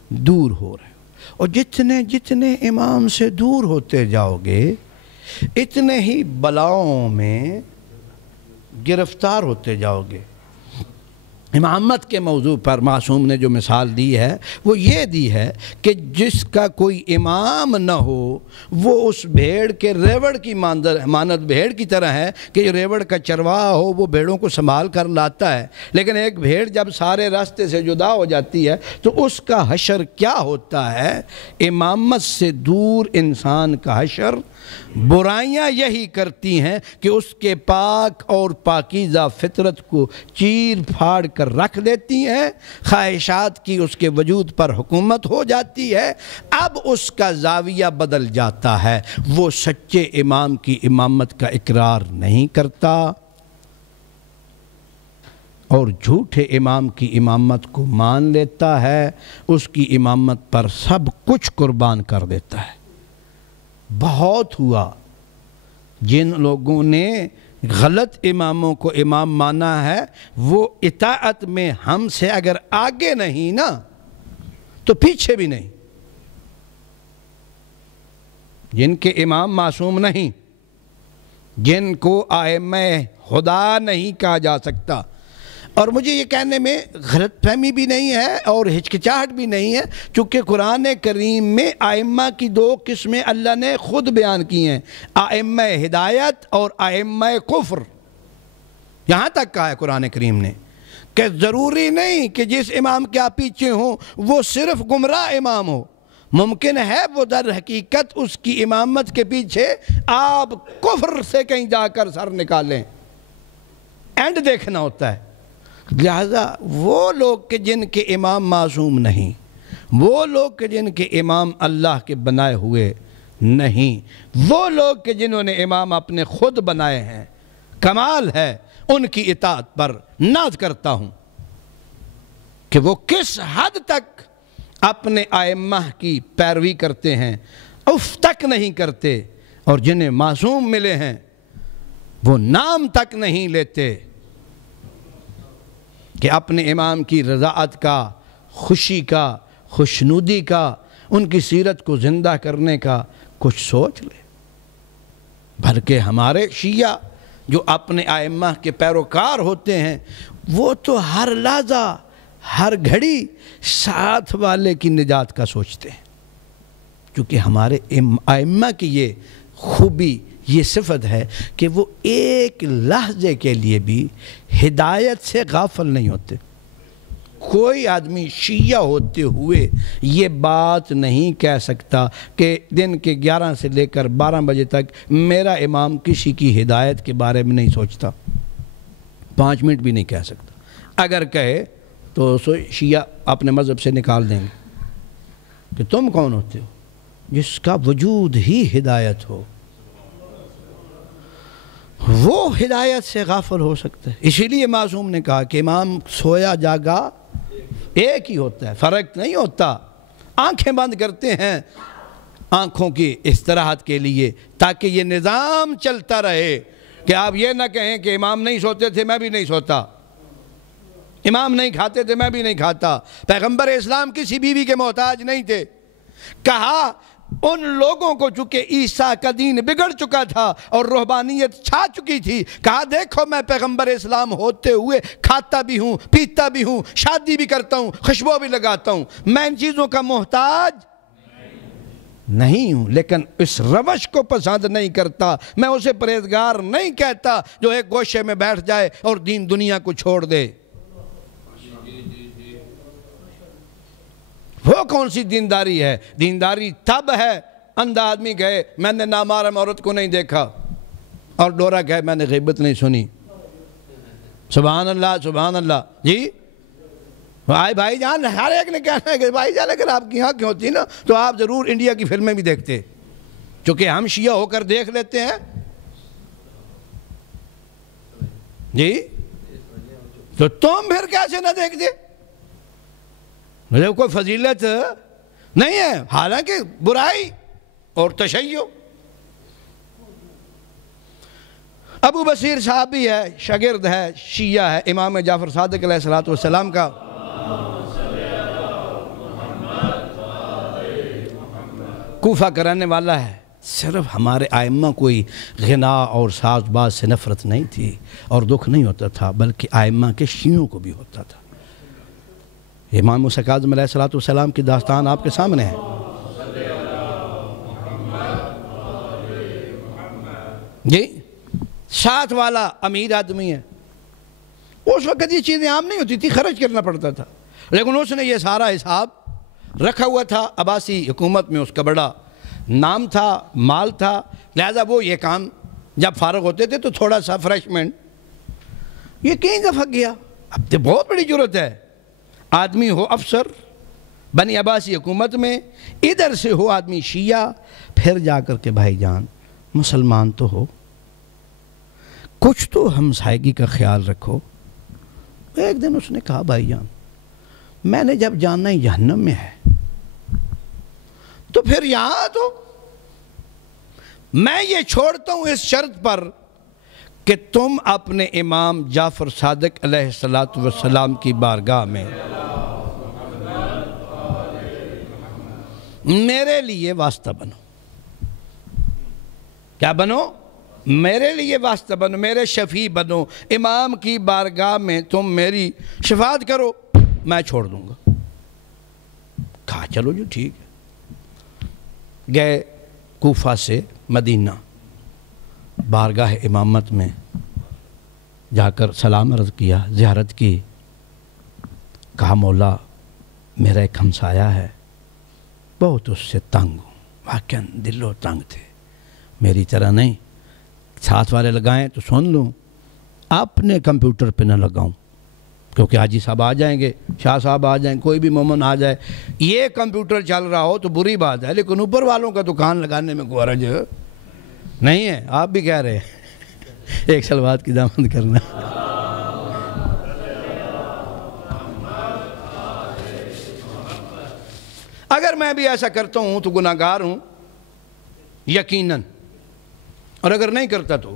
دور ہو رہے، اور جتنے جتنے امام سے دور ہوتے جاؤ گے اتنے ہی بلاؤں میں گرفتار ہوتے جاؤ گے۔ امامت کے موضوع پر معصوم نے جو مثال دی ہے وہ یہ دی ہے کہ جس کا کوئی امام نہ ہو وہ اس بھیڑ کے ریوڑ کی مانند بھیڑ کی طرح ہے کہ جو ریوڑ کا چرواہا ہو وہ بھیڑوں کو سنبھال کر لاتا ہے، لیکن ایک بھیڑ جب سارے راستے سے جدا ہو جاتی ہے تو اس کا حشر کیا ہوتا ہے؟ امامت سے دور انسان کا حشر برائیاں یہی کرتی ہیں کہ اس کے پاک اور پاکیزہ فطرت کو چیر پھاڑ کر رکھ دیتی ہیں، خواہشات کی اس کے وجود پر حکومت ہو جاتی ہے، اب اس کا زاویہ بدل جاتا ہے، وہ سچے امام کی امامت کا اقرار نہیں کرتا اور جھوٹے امام کی امامت کو مان لیتا ہے، اس کی امامت پر سب کچھ قربان کر دیتا ہے۔ بہت ہوا جن لوگوں نے غلط اماموں کو امام مانا ہے، وہ اطاعت میں ہم سے اگر آگے نہیں نا تو پیچھے بھی نہیں۔ جن کے امام معصوم نہیں، جن کو ائمہ خدا نہیں کہا جا سکتا، اور مجھے یہ کہنے میں غلط فہمی بھی نہیں ہے اور ہچکچاہٹ بھی نہیں ہے، چونکہ قرآن کریم میں ائمہ کی دو قسمیں اللہ نے خود بیان کی ہیں، ائمہ ہدایت اور ائمہ کفر۔ یہاں تک کہا ہے قرآن کریم نے کہ ضروری نہیں کہ جس امام کے آپ پیچھے ہوں وہ صرف گمراہ امام ہو، ممکن ہے وہ در حقیقت اس کی امامت کے پیچھے آپ کفر سے کہیں جا کر سر نکالیں، اینڈ دیکھنا ہوتا ہے۔ لہذا وہ لوگ کہ جن کے امام معصوم نہیں، وہ لوگ کہ جن کے امام اللہ کے بنائے ہوئے نہیں، وہ لوگ کہ جنہوں نے امام اپنے خود بنائے ہیں، کمال ہے ان کی اطاعت پر ناز کرتا ہوں کہ وہ کس حد تک اپنے ائمہ کی پیروی کرتے ہیں، اف تک نہیں کرتے، اور جنہیں معصوم ملے ہیں وہ نام تک نہیں لیتے کہ اپنے امام کی رضاعت کا، خوشی کا، خوشنودی کا، ان کی سیرت کو زندہ کرنے کا کچھ سوچ لے۔ بلکہ ہمارے شیعہ جو اپنے ائمہ کے پیروکار ہوتے ہیں وہ تو ہر لحظہ ہر گھڑی ساتھ والے کی نجات کا سوچتے ہیں، کیونکہ ہمارے ائمہ کی یہ خوبی، یہ صفت ہے کہ وہ ایک لحظے کے لیے بھی ہدایت سے غافل نہیں ہوتے۔ کوئی آدمی شیعہ ہوتے ہوئے یہ بات نہیں کہہ سکتا کہ دن کے 11 سے لے کر 12 بجے تک میرا امام کسی کی ہدایت کے بارے میں نہیں سوچتا، 5 منٹ بھی نہیں کہہ سکتا۔ اگر کہے تو شیعہ اپنے مذہب سے نکال دیں گے کہ تم کون ہوتے ہو جس کا وجود ہی ہدایت ہو، وہ ہدایت سے غافل ہو سکتا ہے۔ اسی لیے معصوم نے کہا کہ امام سویا جاگا ایک ہی ہوتا ہے، فرق نہیں ہوتا۔ آنکھیں بند کرتے ہیں آنکھوں کی استراحت کے لیے تاکہ یہ نظام چلتا رہے کہ آپ یہ نہ کہیں کہ امام نہیں سوتے تھے میں بھی نہیں سوتا، امام نہیں کھاتے تھے میں بھی نہیں کھاتا، پیغمبر اسلام کسی بیوی کے محتاج نہیں تھے۔ کہا ان لوگوں کو چونکہ عیسیٰ کا دین بگڑ چکا تھا اور رہبانیت چھا چکی تھی، کہا دیکھو میں پیغمبر اسلام ہوتے ہوئے کھاتا بھی ہوں، پیتا بھی ہوں، شادی بھی کرتا ہوں، خوشبو بھی لگاتا ہوں، میں ان چیزوں کا محتاج نہیں ہوں، لیکن اس روش کو پسند نہیں کرتا، میں اسے پرہیزگار نہیں کہتا جو ایک گوشے میں بیٹھ جائے اور دین دنیا کو چھوڑ دے۔ وہ کون سی دینداری ہے؟ دینداری تب ہے اندھا آدمی کہے میں نے نامحرم عورت کو نہیں دیکھا، اور ڈورا کہے میں نے غیبت نہیں سنی۔ سبحان اللہ سبحان اللہ۔ جی بھائی جان، ہر ایک نے کہنا ہے کہ بھائی جان اگر آپ کی آنکھیں ہوتی نا تو آپ ضرور انڈیا کی فلمیں بھی دیکھتے، چونکہ ہم شیعہ ہو کر دیکھ لیتے ہیں۔ جی تو تم پھر کیسے نہ دیکھتے؟ مجھے کوئی فضیلت نہیں ہے، حالانکہ برائی اور تشیع۔ ابو بصیر صاحب بھی ہے، شاگرد ہے، شیعہ ہے امام جعفر صادق علیہ السلام کا۔ کوفہ کا رہنے والا ہے۔ صرف ہمارے ائمہ کوئی غنا اور ساز باز سے نفرت نہیں تھی اور دکھ نہیں ہوتا تھا، بلکہ ائمہ کے شیعوں کو بھی ہوتا تھا۔ امام موسیٰ کاظم علیہ السلام کی داستان آپ کے سامنے ہے۔ جی ساتھ والا امیر آدمی ہے، اس وقت یہ چیزیں عام نہیں ہوتی تھی، خرچ کرنا پڑتا تھا، لیکن اس نے یہ سارا حساب رکھا ہوا تھا۔ عباسی حکومت میں اس کا بڑا نام تھا، مال تھا، لہذا وہ یہ کام جب فارغ ہوتے تھے تو تھوڑا سا فریشمنٹ، یہ کئی دفعہ گیا اب تو بہت بڑی ضرورت ہے، آدمی ہو افسر بنی عباسی حکومت میں، ادھر سے ہو آدمی شیعہ، پھر جا کر کے بھائی جان مسلمان تو ہو، کچھ تو ہمسائیگی کا خیال رکھو۔ ایک دن اس نے کہا بھائی جان میں نے جب جاننا ہی جہنم میں ہے تو پھر یہاں تو میں یہ چھوڑتا ہوں اس شرط پر کہ تم اپنے امام جعفر صادق علیہ السلام کی بارگاہ میں میرے لیے واسطہ بنو۔ کیا بنو؟ میرے لیے واسطہ بنو، میرے شفیع بنو، امام کی بارگاہ میں تم میری شفاعت کرو، میں چھوڑ دوں گا۔ کہا چلو جو ٹھیک ہے۔ گئے کوفہ سے مدینہ، بارگاہ امامت میں جا کر سلام عرض کیا، زیارت کی، کہا مولا میرا ایک ہمسایہ ہے، بہت اس سے تنگ ہوں، واقعاً دل و تنگ تھے، میری طرح نہیں، ساتھ والے لگائیں تو سن لوں، اپنے کمپیوٹر پہ نہ لگاؤں، کیونکہ حاجی صاحب آ جائیں گے، شاہ صاحب آ جائیں، کوئی بھی مومن آ جائے، یہ کمپیوٹر چل رہا ہو تو بری بات ہے، لیکن اوپر والوں کا تو کان لگانے میں کوئی حرج نہیں ہے۔ آپ بھی کہہ رہے ہیں ایک صلوات کی دامن کرنا۔ اگر میں بھی ایسا کرتا ہوں تو گناہگار ہوں یقیناً، اور اگر نہیں کرتا تو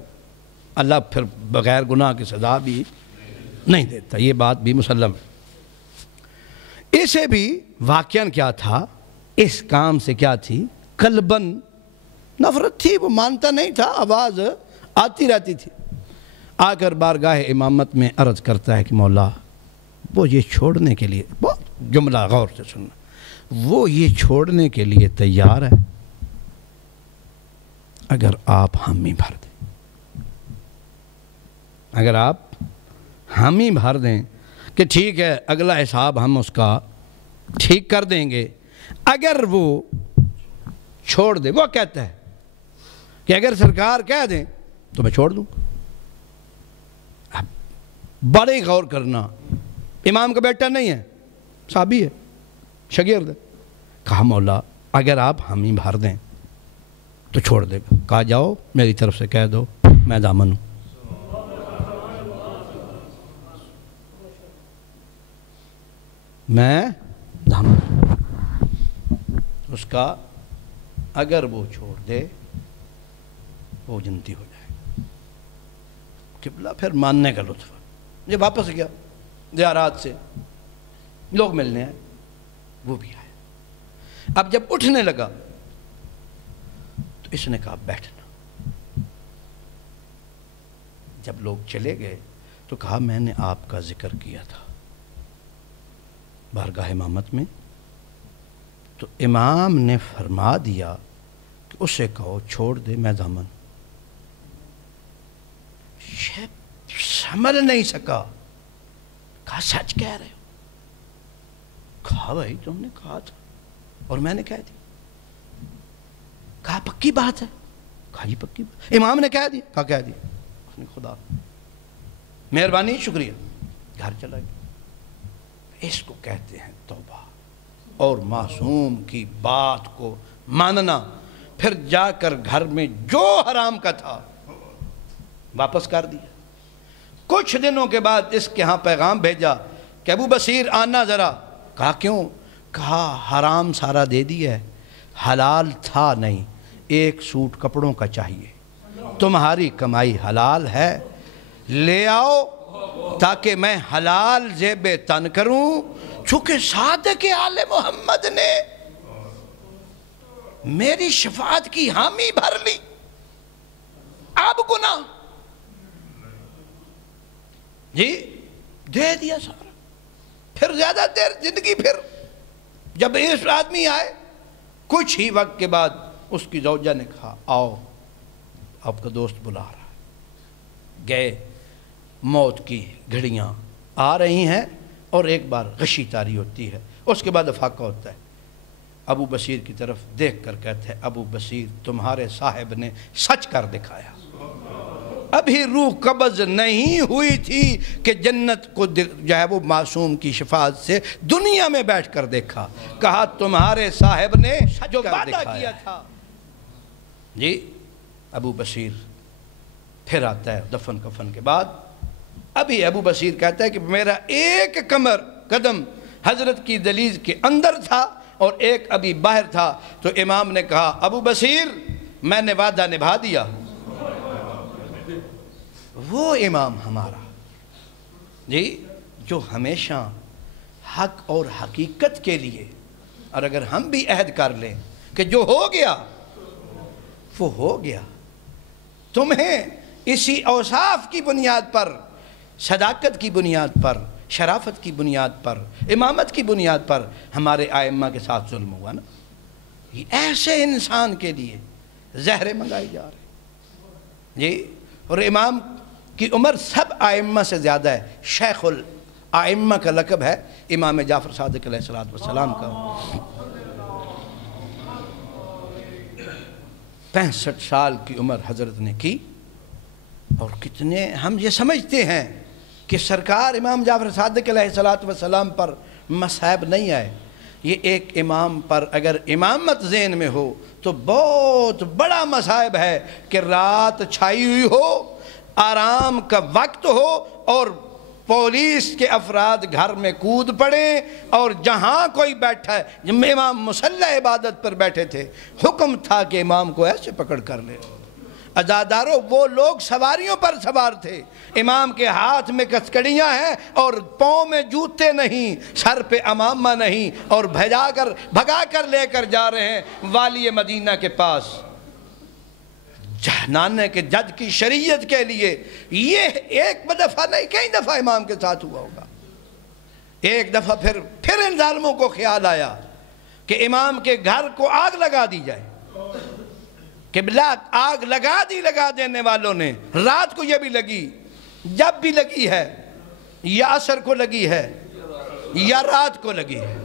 اللہ پھر بغیر گناہ کی سزا بھی نہیں دیتا، یہ بات بھی مسلم ہے۔ اسے بھی واقعاً کیا تھا، اس کام سے کیا تھی، قلباً نفرت تھی، وہ مانتا نہیں تھا، آواز آتی رہتی تھی۔ آ کر بارگاہ امامت میں عرض کرتا ہے کہ مولا وہ یہ چھوڑنے کے لیے، بہت جملہ غور سے سننا، وہ یہ چھوڑنے کے لیے تیار ہے اگر آپ حامی بھر دیں، اگر آپ حامی بھر دیں کہ ٹھیک ہے اگلا حساب ہم اس کا ٹھیک کر دیں گے، اگر وہ چھوڑ دے، وہ کہتا ہے کہ اگر سرکار کہہ دیں تو میں چھوڑ دوں۔ اب بڑے غور کرنا، امام کا بیٹا نہیں ہے، صحابی ہے، شاگرد ہے۔ کہا مولا اگر آپ حامی بھر دیں تو چھوڑ دے گا۔ کہا جاؤ میری طرف سے کہہ دو میں دامن ہوں۔ میں دامن ہوں۔ اس کا اگر وہ چھوڑ دے وہ جنتی ہو جائے گا۔ قبلہ پھر ماننے کا لطف۔ یہ واپس گیا زیارات سے، لوگ ملنے آئے، وہ بھی آئے۔ اب جب اٹھنے لگا تو اس نے کہا بیٹھنا۔ جب لوگ چلے گئے تو کہا میں نے آپ کا ذکر کیا تھا بارگاہ امامت میں، تو امام نے فرما دیا کہ اسے کہو چھوڑ دے میں دامن۔ سمجھ نہیں سکا، کہا سچ کہہ رہے ہو؟ کہا بھائی تم نے کہا تھا اور میں نے کہہ دیا۔ کہا پکی بات ہے؟ کہا جی پکی بات۔ امام نے کہہ دیا؟ کہا کہہ دیا۔ اس نے خدا مہربانی شکریہ، گھر چلا گیا۔ اس کو کہتے ہیں توبہ، اور معصوم کی بات کو ماننا۔ پھر جا کر گھر میں جو حرام کا تھا واپس کر دیا۔ کچھ دنوں کے بعد اس کے ہاں پیغام بھیجا کہ ابو بصیر آنا ذرا۔ کہا کیوں؟ کہا حرام سارا دے دیا ہے، حلال تھا نہیں، ایک سوٹ کپڑوں کا چاہیے، تمہاری کمائی حلال ہے، لے آؤ تاکہ میں حلال زیب تن کروں۔ چونکہ صادق آل محمد نے میری شفاعت کی حامی بھر لی، اب گناہ جی دے دیا سارا۔ پھر زیادہ دیر زندگی، پھر جب اس آدمی آئے کچھ ہی وقت کے بعد اس کی زوجہ نے کہا آؤ آپ کا دوست بلا رہا ہے۔ گئے، موت کی گھڑیاں آ رہی ہیں اور ایک بار غشی طاری ہوتی ہے، اس کے بعد افاقہ ہوتا ہے۔ ابو بصیر کی طرف دیکھ کر کہتے ہیں ابو بصیر تمہارے صاحب نے سچ کر دکھایا۔ ابھی روح قبض نہیں ہوئی تھی کہ جنت کو جو ہے وہ معصوم کی شفاعت سے دنیا میں بیٹھ کر دیکھا. کہا تمہارے صاحب نے جو وعدہ کیا تھا. جی ابو بصیر پھر آتا ہے دفن کفن کے بعد. ابھی ابو بصیر کہتا ہے کہ میرا ایک قدم حضرت کی دہلیز کے اندر تھا اور ایک ابھی باہر تھا. تو امام نے کہا ابو بصیر میں نے وعدہ نبھا دیا. وہ امام ہمارا جی جو ہمیشہ حق اور حقیقت کے لیے، اور اگر ہم بھی عہد کر لیں کہ جو ہو گیا وہ ہو گیا. تمہیں اسی اوصاف کی بنیاد پر، صداقت کی بنیاد پر، شرافت کی بنیاد پر، امامت کی بنیاد پر ہمارے ائمہ کے ساتھ ظلم ہوا نا. یہ ایسے انسان کے لیے زہریں منگائی جا رہے جی. اور امام کی عمر سب ائمہ سے زیادہ ہے. شیخ الائمہ کا لقب ہے امام جعفر صادق علیہ السلام کا. 65 سال کی عمر حضرت نے کی. اور کتنے ہم یہ سمجھتے ہیں کہ سرکار امام جعفر صادق علیہ السلام پر مصائب نہیں آئے. یہ ایک امام پر اگر امامت ذہن میں ہو تو بہت بڑا مصائب ہے کہ رات چھائی ہوئی ہو، آرام کا وقت ہو اور پولیس کے افراد گھر میں کود پڑیں اور جہاں کوئی بیٹھا ہے، امام مصلی عبادت پر بیٹھے تھے، حکم تھا کہ امام کو ایسے پکڑ کر لے. عزاداروں وہ لوگ سواریوں پر سوار تھے، امام کے ہاتھ میں کسکڑیاں ہیں اور پاؤں میں جوتے نہیں، سر پہ امامہ نہیں، اور بھگا کر لے کر جا رہے ہیں والی مدینہ کے پاس نانے کے جج کی شریعت کے لیے. یہ ایک دفعہ نہیں کئی دفعہ امام کے ساتھ ہوا ہوگا. ایک دفعہ پھر ان ظالموں کو خیال آیا کہ امام کے گھر کو آگ لگا دی جائے. کہ بلا آگ لگا دینے والوں نے رات کو یہ بھی لگی، جب بھی لگی ہے یا عصر کو لگی ہے یا رات کو لگی ہے.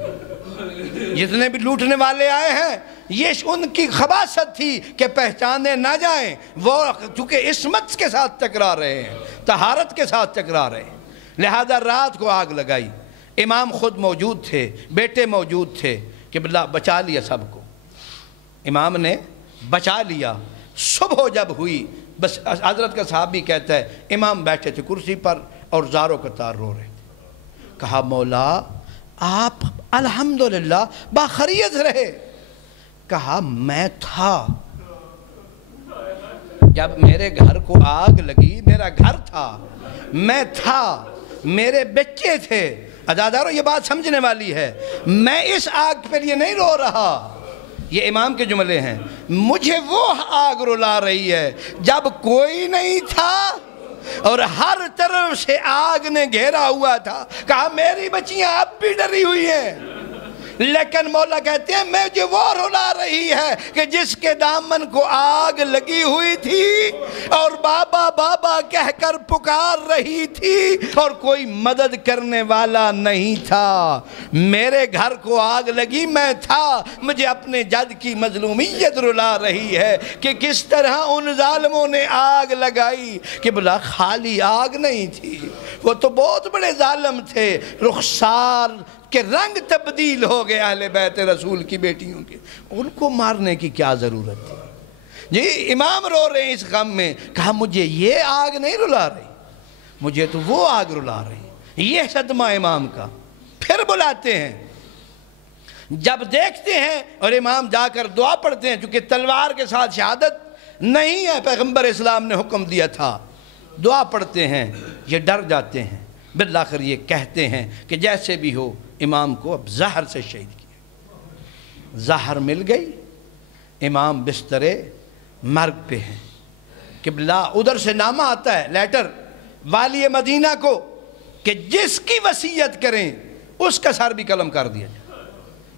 جتنے بھی لوٹنے والے آئے ہیں یہ ان کی خباثت تھی کہ پہچانے نہ جائیں. وہ چونکہ عصمت کے ساتھ ٹکرا رہے ہیں، طہارت کے ساتھ ٹکرا رہے ہیں، لہذا رات کو آگ لگائی. امام خود موجود تھے، بیٹے موجود تھے کہ بچا لیا سب کو. امام نے بچا لیا. صبح جب ہوئی بس حضرت کا صحابی کہتا ہے امام بیٹھے تھے کرسی پر اور زاروں قطار رو رہے تھے. کہا مولا آپ الحمدللہ باخریت رہے. کہا میں تھا، جب میرے گھر کو آگ لگی میرا گھر تھا، میں تھا، میرے بچے تھے. عزاداروں یہ بات سمجھنے والی ہے. میں اس آگ پر یہ نہیں رو رہا، یہ امام کے جملے ہیں. مجھے وہ آگ رلا رہی ہے جب کوئی نہیں تھا اور ہر طرف سے آگ نے گھیرا ہوا تھا. کہا میری بچیاں اب بھی ڈری ہوئی ہیں، لیکن مولا کہتے ہیں مجھے وہ رلا رہی ہے کہ جس کے دامن کو آگ لگی ہوئی تھی اور بابا بابا کہہ کر پکار رہی تھی اور کوئی مدد کرنے والا نہیں تھا. میرے گھر کو آگ لگی، میں تھا. مجھے اپنے جد کی مظلومیت رلا رہی ہے کہ کس طرح ان ظالموں نے آگ لگائی کہ بلا خالی آگ نہیں تھی، وہ تو بہت بڑے ظالم تھے. رخسار کہ رنگ تبدیل ہو گئے اہل بیت رسول کی بیٹیوں کے، ان کو مارنے کی کیا ضرورت تھی. جی امام رو رہے ہیں اس غم میں. کہا مجھے یہ آگ نہیں رلا رہی، مجھے تو وہ آگ رلا رہی. یہ صدمہ امام کا. پھر بلاتے ہیں، جب دیکھتے ہیں اور امام جا کر دعا پڑھتے ہیں. چونکہ تلوار کے ساتھ شہادت نہیں ہے، پیغمبر اسلام نے حکم دیا تھا. دعا پڑھتے ہیں، یہ ڈر جاتے ہیں. بالآخر یہ کہتے ہیں کہ جیسے بھی ہو امام کو اب زہر سے شہید کیا. زہر مل گئی، امام بسترے مرگ پہ ہیں. قبلہ ادھر سے نامہ آتا ہے، لیٹر والی مدینہ کو کہ جس کی وصیت کریں اس کا سر بھی قلم کر دیا جائے.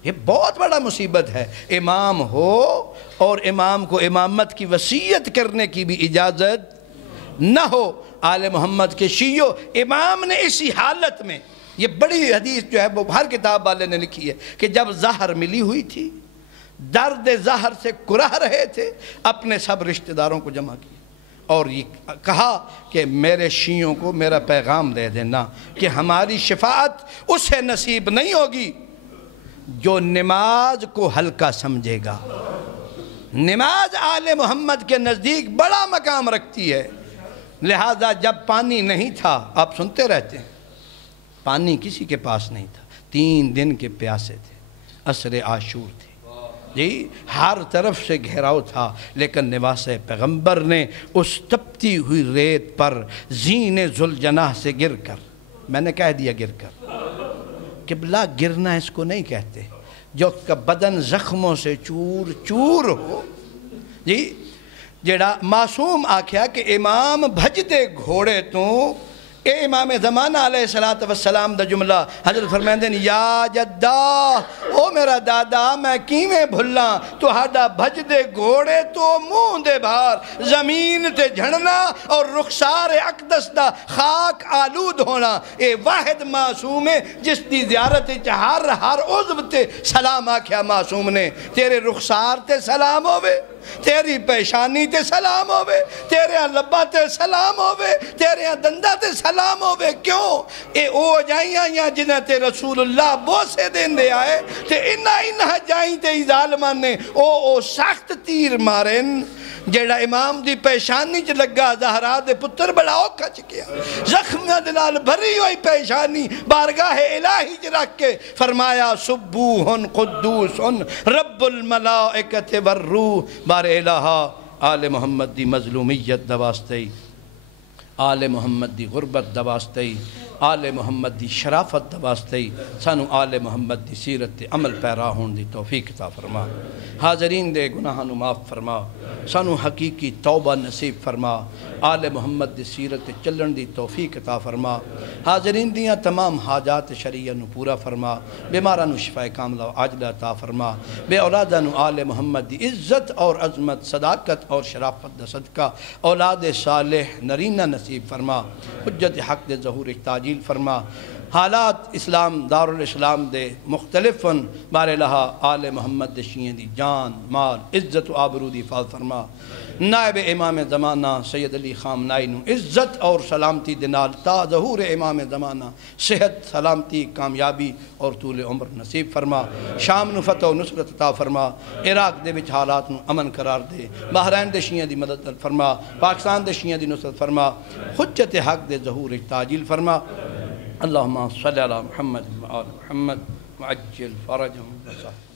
یہ بہت بڑا مصیبت ہے. امام ہو اور امام کو امامت کی وصیت کرنے کی بھی اجازت نہ ہو. آل محمد کے شیعو امام نے اسی حالت میں، یہ بڑی حدیث جو ہے وہ ہر کتاب والے نے لکھی ہے کہ جب زہر ملی ہوئی تھی، درد زہر سے کرہ رہے تھے، اپنے سب رشتہ داروں کو جمع کیا اور یہ کہا کہ میرے شیعوں کو میرا پیغام دے دینا کہ ہماری شفاعت اسے نصیب نہیں ہوگی جو نماز کو ہلکا سمجھے گا۔ نماز آل محمد کے نزدیک بڑا مقام رکھتی ہے، لہذا جب پانی نہیں تھا، آپ سنتے رہتے ہیں، پانی کسی کے پاس نہیں تھا، 3 دن کے پیاسے تھے، عصر عاشور تھے جی، ہر طرف سے گھیراؤ تھا، لیکن نواس پیغمبر نے اس تپتی ہوئی ریت پر زین ذوالجناح سے گر کر، میں نے کہہ دیا گر کر، قبلہ گرنا اس کو نہیں کہتے، جو کا بدن زخموں سے چور چور ہو جی، جڑا معصوم آکھیا کہ امام بھج دے گھوڑے تو، اے امام زمانہ علیہ السلام دا جملہ حضرت فرمائیں دیں یا جدہ او میرا دادا میں کیویں بھلاں تو ہاڈا بھج دے گھوڑے تو منہ دے بھار زمین تے جھڑنا اور رخسار اقدس دا خاک آلود ہونا، اے واحد معصوم ہے جس دی زیارت ہر عضو تے سلام آکھیا معصوم نے، تیرے رخسار تے سلام ہوئے، تیری پیشانی تے سلام ہوئے، تیرے لبا تے سلام ہوئے، تیرے دندہ تے سلام ہوئے، کیوں؟ اے او جائیاں یا جنہ تے رسول اللہ بوسے دین دے آئے تے انہا جائیں تے ظالمان نے او سخت تیر مارن، جیڑا امام دی پیشانی چ لگا زہرا دے پتر بڑا اوکھا چکیا، زخمیاں دلال بھری ہوئی پیشانی بارگاہ الہی چ رکھ کے فرمایا سبوہن قدوسن رب الملائکت والروح، بار الہا آل محمد دی مظلومیت دواستے، آل محمد دی غربت دواستے، آل محمد دی شرافت دواستے، سانو آل محمد دی سیرت عمل پیرا ہون دی توفیق عطا فرما، حاضرین دے گناہانو معاف فرما، سانو حقیقی توبہ نصیب فرما، آل محمد دی سیرت چلن دی توفیق عطا فرما، حاضرین دیاں تمام حاجات شریعہ نو پورا فرما، بیمارانو شفاء کاملہ و عاجلہ عطا فرما، بے اولادانو آل محمد دی عزت اور عظمت صداقت اور شرافت دا صدقہ اولاد صالح نرینہ نصیب فرما، حجت حق دے ظہور تاجیل فرما، حالات اسلام دارالاسلام دے مختلف بار الہا آل محمد دے شیئیں دی جان مال عزت و آبرو دی حفاظت فرما، نائب امام زمانہ سید علی خامنائی نو عزت اور سلامتی دنال تا ظہور امام زمانہ صحت سلامتی کامیابی اور طول عمر نصیب فرما، شام نو فتح و نصرت عطا فرما، عراق دے وچ حالات نو امن قرار دے، بحرین دے شیئیں دی مدد فرما، پاکستان دے شیئیں دی نصرت فرما، حجت حق دے ظہور تاجیل فرما، اللہم صلی علی محمد و آل محمد وعجل فرجهم وصحبه